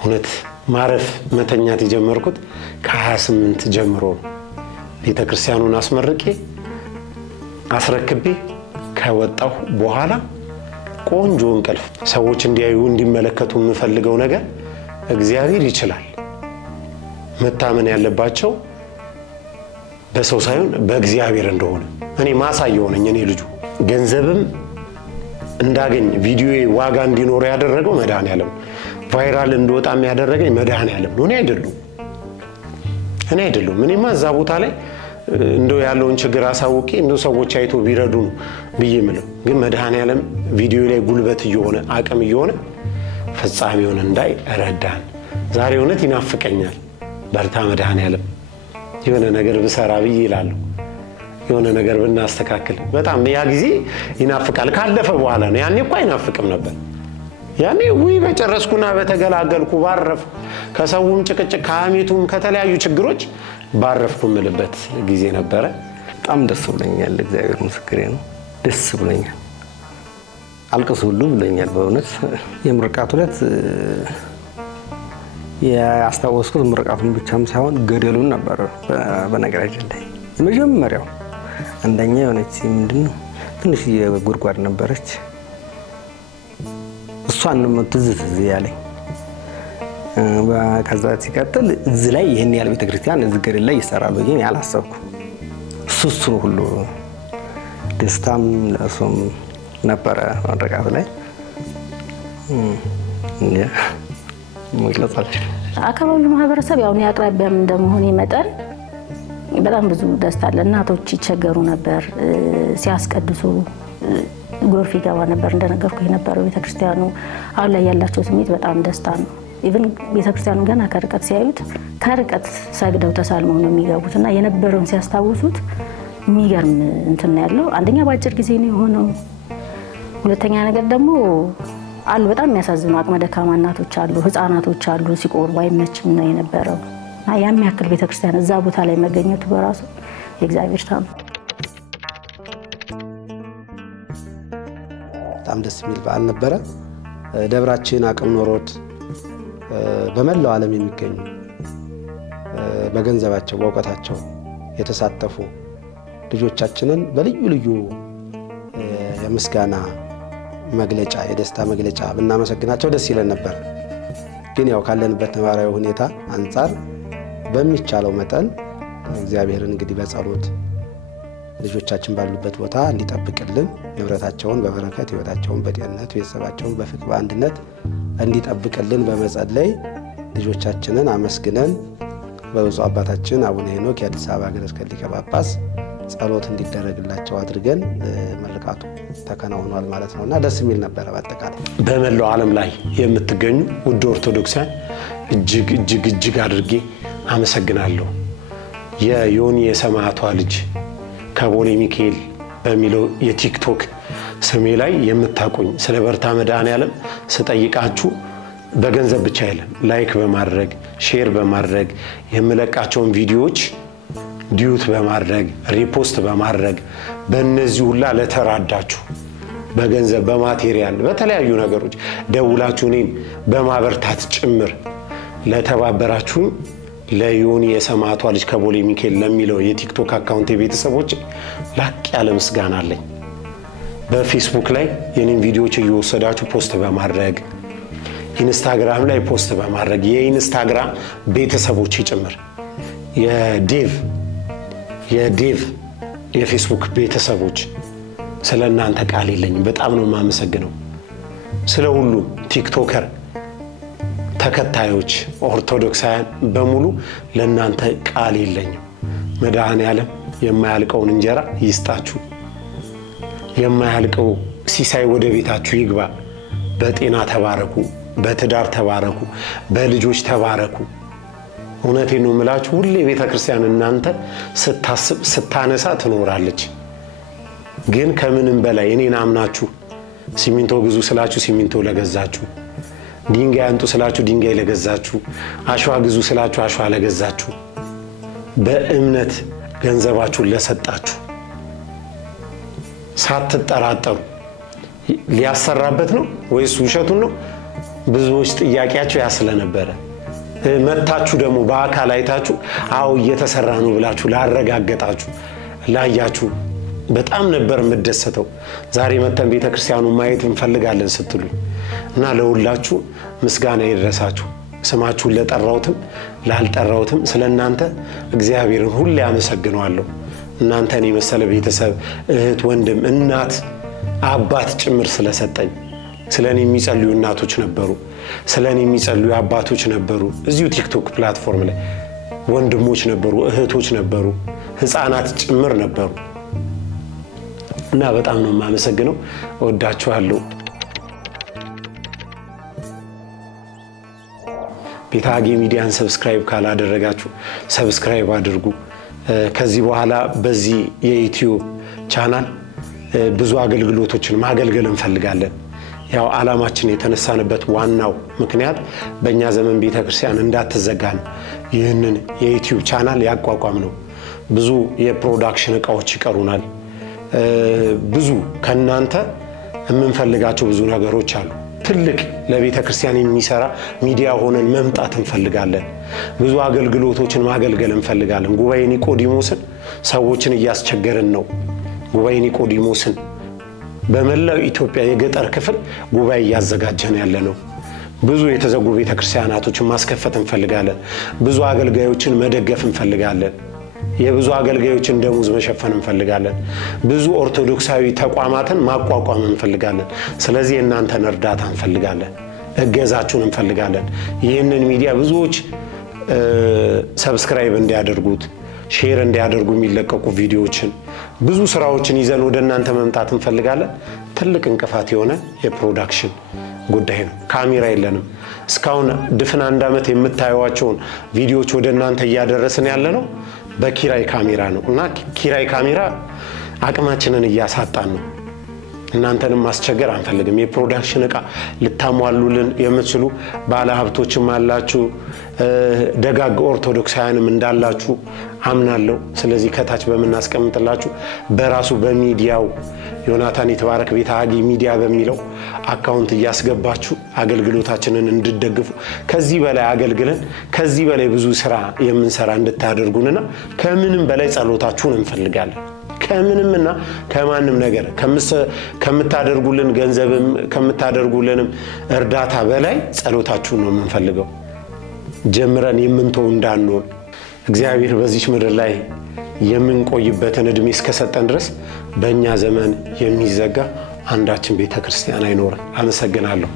እውነት ማረፍ መተኛት የጀመርኩት ከ28 ጀምሮ ቤተክርስቲያኑን አስመርቄ አስረክቤ ከወጣሁ በኋላ ቆንጆ እንቅልፍ ሰዎች እንዲያዩ እንዲመለከቱ የምፈልገው ነገር እግዚአብሔር ይችላል መታመን ያለባቸው በሰው ሳይሆን በእግዚአብሔር እንደሆነ እኔ ማሳየው ነኝ እኔ ልጁ ገንዘብም እንዳገኝ ቪዲዮ ዋጋ እንዲኖር ያደረገው መድኃኔዓለም ቫይራል እንደወጣም ያደረገኝ መድኃኔዓለም ነው እኔ አይደለም እኔማ እዛ ቦታ ላይ እንደው ያለውን ችግር አሳውቄ እንደው ሰዎች አይቶ ቢረዱ ነው ብዬምለው ግን መድኃኔዓለም ቪዲዮ ላይ ጉልበት እየሆነ አቅም እየሆነ ፍጻሜውን እንዳይ ረዳን ዛሬ እውነት ይናፍቀኛል በርታ መድኃኔዓለም የሆነ ነገር ብሰራ ብዬ ይላል የሆነ ነገር ብናስተካክል በጣም ያ ጊዜ ይናፍቃል ካለፈ በኋላ ነው ያኔ እኮ አይናፍቅም ነበር ያኔ ወይ በጨረስኩና በተገላገልኩ ባረፍ ከሰውም ጭቅጭቅ ከአሜቱም ከተለያዩ ችግሮች ባረፍኩ ምልበት ጊዜ ነበረ በጣም ደስ ብሎኛል እግዚአብሔር ምስክሬ ነው ደስ ብሎኛል አልቀስ ሁሉ ብሎኛል በእውነት የምርቃቱ ዕለት ያስተዋወስኩት ምርቃቱን ብቻም ሳይሆን ገደሉን ነበር በነገራችን ላይ የመጀመሪያው አንደኛ የሆነች ምንድነው ትንሽ የጉድጓድ ነበረች እሷን ነው ትዝ ያለኝ ከዛ ሲቀጥል እዚህ ላይ ይሄን ያለ ቤተክርስቲያን እዚህ ገደል ላይ ይሰራል ብዬ ያላሰብኩ ሱሱ ሁሉ ደስታም ለሶም ነበር ምርቃቱ ላይ አካባቢው ማህበረሰብ ያው ያቅራቢያም እንደመሆነ ይመጣል በጣም ብዙ ደስታ አለ እናቶች ይቸገሩ ነበር ሲያስቀድሱ ጎርፍ ይገባ ነበር እንደነገርኩ የነበረው ቤተክርስቲያኑ አሁን ላይ ያላቸው ስሜት በጣም ደስታ ነው ኢቭን ቤተክርስቲያኑ ገና ከርቀት ሲያዩት ከርቀት ሰግደው ተሳልመው ነው የሚገቡትና የነበረውን ሲያስታውሱት የሚገርም እንትን ያለው አንደኛ ባጭር ጊዜ ነው የሆነው ሁለተኛ ነገር ደግሞ አሉ በጣም የሚያሳዝኑ አቅመ ደካማ እናቶች አሉ ህፃናቶች አሉ ሲቆርቡ አይመችም ነው የነበረው ያም ያክል ቤተክርስቲያን እዛ ቦታ ላይ መገኘቱ በራሱ የእግዚአብሔር ታምር በጣም ደስ የሚል በዓል ነበረ ደብራችን አቅም ኖሮት በመላው ዓለም የሚገኙ በገንዘባቸው በእውቀታቸው የተሳተፉ ልጆቻችንን በልዩ ልዩ የምስጋና መግለጫ የደስታ መግለጫ ብናመሰግናቸው ደስ ይለን ነበር ግን ያው ካለንበት ነባራዊ ሁኔታ አንፃር በሚቻለው መጠን እግዚአብሔርን እንግዲህ በጸሎት ልጆቻችን ባሉበት ቦታ እንዲጠብቅልን ንብረታቸውን በበረከት ህይወታቸውን በጤንነት ቤተሰባቸውን በፍቅር በአንድነት እንዲጠብቅልን በመጸለይ ልጆቻችንን አመስግነን በብፁዕ አባታችን አቡነ ሄኖክ የአዲስ አበባ ሀገረ ስብከት ሊቀ ጳጳስ ጸሎት እንዲደረግላቸው አድርገን ምርቃቱ ተከናውኗል ማለት ነውና ደስ የሚል ነበር በአጠቃላይ በመላው ዓለም ላይ የምትገኙ ውድ ኦርቶዶክሳን እጅግ አድርጌ አመሰግናለሁ የዮኒ የሰማዕቷ ልጅ ከቦሌ ሚካኤል በሚለው የቲክቶክ ስሜ ላይ የምታቁኝ ስለ በርታ መድኃኔዓለም ስጠይቃችሁ በገንዘብ ብቻ አይደለም ላይክ በማድረግ ሼር በማድረግ የምለቃቸውን ቪዲዮዎች ዲዩት በማድረግ ሪፖስት በማድረግ በእነዚህ ሁላ ለተራዳችሁ በገንዘብ በማቴሪያል በተለያዩ ነገሮች ደውላችሁ እኔን በማበርታት ጭምር ለተባበራችሁ ለዮኒ የሰማዕቷ ልጅ ከቦሌ ሚካኤል ለሚለው የቲክቶክ አካውንት የቤተሰቦች ላቅ ያለ ምስጋና አለኝ በፌስቡክ ላይ የኔን ቪዲዮዎች እየወሰዳችሁ ፖስት በማድረግ ኢንስታግራም ላይ ፖስት በማድረግ የኢንስታግራም ቤተሰቦች ጭምር የዴቭ የፌስቡክ ቤተሰቦች ስለናንተ ቃል የለኝም በጣም ነው ማመሰግነው ስለ ሁሉ ቲክቶከር ተከታዮች ኦርቶዶክሳውያን በሙሉ ለናንተ ቃል የለኝም መድኃኔዓለም የማያልቀውን እንጀራ ይስጣችሁ የማያልቀው ሲሳይ ወደ ቤታችሁ ይግባ በጤና ተባረኩ በትዳር ተባረኩ በልጆች ተባረኩ እውነቴን ነው የምላችሁ ሁሌ ቤተክርስቲያን እናንተ ስታስብ ስታነሳ ትኖራለች ግን ከምንም በላይ እኔን አምናችሁ ሲሚንቶ ግዙ ስላችሁ ሲሚንቶ ለገዛችሁ ድንጋይ አንጡ ስላችሁ ድንጋይ ለገዛችሁ አሸዋ ግዙ ስላችሁ አሸዋ ለገዛችሁ በእምነት ገንዘባችሁን ለሰጣችሁ ሳትጠራጠሩ ሊያሰራበት ነው ወይስ ውሸቱን ነው ብዙዎች ጥያቄያቸው ያስለነበረ መታችሁ ደግሞ በአካል አይታችሁ አው እየተሰራ ነው ብላችሁ ላረጋገጣችሁ ላያችሁ በጣም ነበር መደሰተው ዛሬ መተን ቤተክርስቲያኑ ማየት እንፈልጋለን ስትሉ እና ለሁላችሁ ምስጋና ይድረሳችሁ ስማችሁን ለጠራውትም ላልጠራውትም ስለናንተ እግዚአብሔርን ሁሉ ያመሰግናለሁ እናንተን የመሰለ ቤተሰብ እህት ወንድም እናት አባት ጭምር ስለሰጠኝ ስለኔ የሚጸልዩ እናቶች ነበሩ ስለኔ የሚጸልዩ አባቶች ነበሩ እዚሁ ቲክቶክ ፕላትፎርም ላይ ወንድሞች ነበሩ እህቶች ነበሩ ህፃናት ጭምር ነበሩ እና በጣም ነው ማመሰግነው ወዳችኋለሁ ቤታጌ ሚዲያን ሰብስክራይብ ካላደረጋችሁ ሰብስክራይብ አድርጉ ከዚህ በኋላ በዚህ የዩቲዩብ ቻናል ብዙ አገልግሎቶችን ማገልገል እንፈልጋለን ያው ዓላማችን የተነሳንበት ዋናው ምክንያት በእኛ ዘመን ቤተክርስቲያን እንዳትዘጋን ይህንን የዩቲዩብ ቻናል ያቋቋም ነው። ብዙ የፕሮዳክሽን እቃዎች ይቀሩናል። ብዙ ከናንተ የምንፈልጋቸው ብዙ ነገሮች አሉ። ትልቅ ለቤተክርስቲያን የሚሰራ ሚዲያ ሆነን መምጣት እንፈልጋለን። ብዙ አገልግሎቶችን ማገልገል እንፈልጋለን። ጉባኤ ኒቆዲሞስን ሰዎችን እያስቸገርን ነው። ጉባኤ ኒቆዲሞስን በመላው ኢትዮጵያ የገጠር ክፍል ጉባኤ ያዘጋጀን ያለነው። ብዙ የተዘጉ ቤተክርስቲያናቶችን ማስከፈት እንፈልጋለን። ብዙ አገልጋዮችን መደገፍ እንፈልጋለን። የብዙ አገልጋዮችን ደሞዝ መሸፈን እንፈልጋለን። ብዙ ኦርቶዶክሳዊ ተቋማትን ማቋቋም እንፈልጋለን። ስለዚህ እናንተን እርዳታ እንፈልጋለን። እገዛችሁን እንፈልጋለን። ይህንን ሚዲያ ብዙዎች ሰብስክራይብ እንዲያደርጉት ሼር እንዲያደርጉ የሚለቀቁ ቪዲዮዎችን ብዙ ስራዎችን ይዘን ወደ እናንተ መምጣት እንፈልጋለን። ትልቅ እንቅፋት የሆነ የፕሮዳክሽን ጉዳይ ነው። ካሜራ የለንም። እስካሁን ድፍን 1 ዓመት የምታዩዋቸውን ቪዲዮዎች ወደ እናንተ እያደረስን ያለነው በኪራይ ካሜራ ነው እና ኪራይ ካሜራ አቅማችንን እያሳጣን ነው። እናንተንም ማስቸገር አንፈልግም። የፕሮዳክሽን እቃ ልታሟሉልን የምትችሉ ባለሀብቶችም አላችሁ፣ ደጋግ ኦርቶዶክሳውያንም እንዳላችሁ አምናለሁ። ስለዚህ ከታች በመናስቀምጥላችሁ በራሱ በሚዲያው ዮናታን ይትባረክ ቤተ ሐጊ ሚዲያ በሚለው አካውንት እያስገባችሁ አገልግሎታችንን እንድትደግፉ ከዚህ በላይ አገልግለን ከዚህ በላይ ብዙ ስራ የምንሰራ እንድታደርጉንና ከምንም በላይ ጸሎታችሁን እንፈልጋለን። ከምንምና ከማንም ነገር ከምታደርጉልን ገንዘብም ከምታደርጉልንም እርዳታ በላይ ጸሎታችሁን ነው የምንፈልገው። ጀምረን የምንተው እንዳንሆን እግዚአብሔር በዚህ ምድር ላይ የምንቆይበትን እድሜ እስከሰጠን ድረስ በእኛ ዘመን የሚዘጋ አንዳችን ቤተክርስቲያን አይኖርም። አመሰግናለሁ።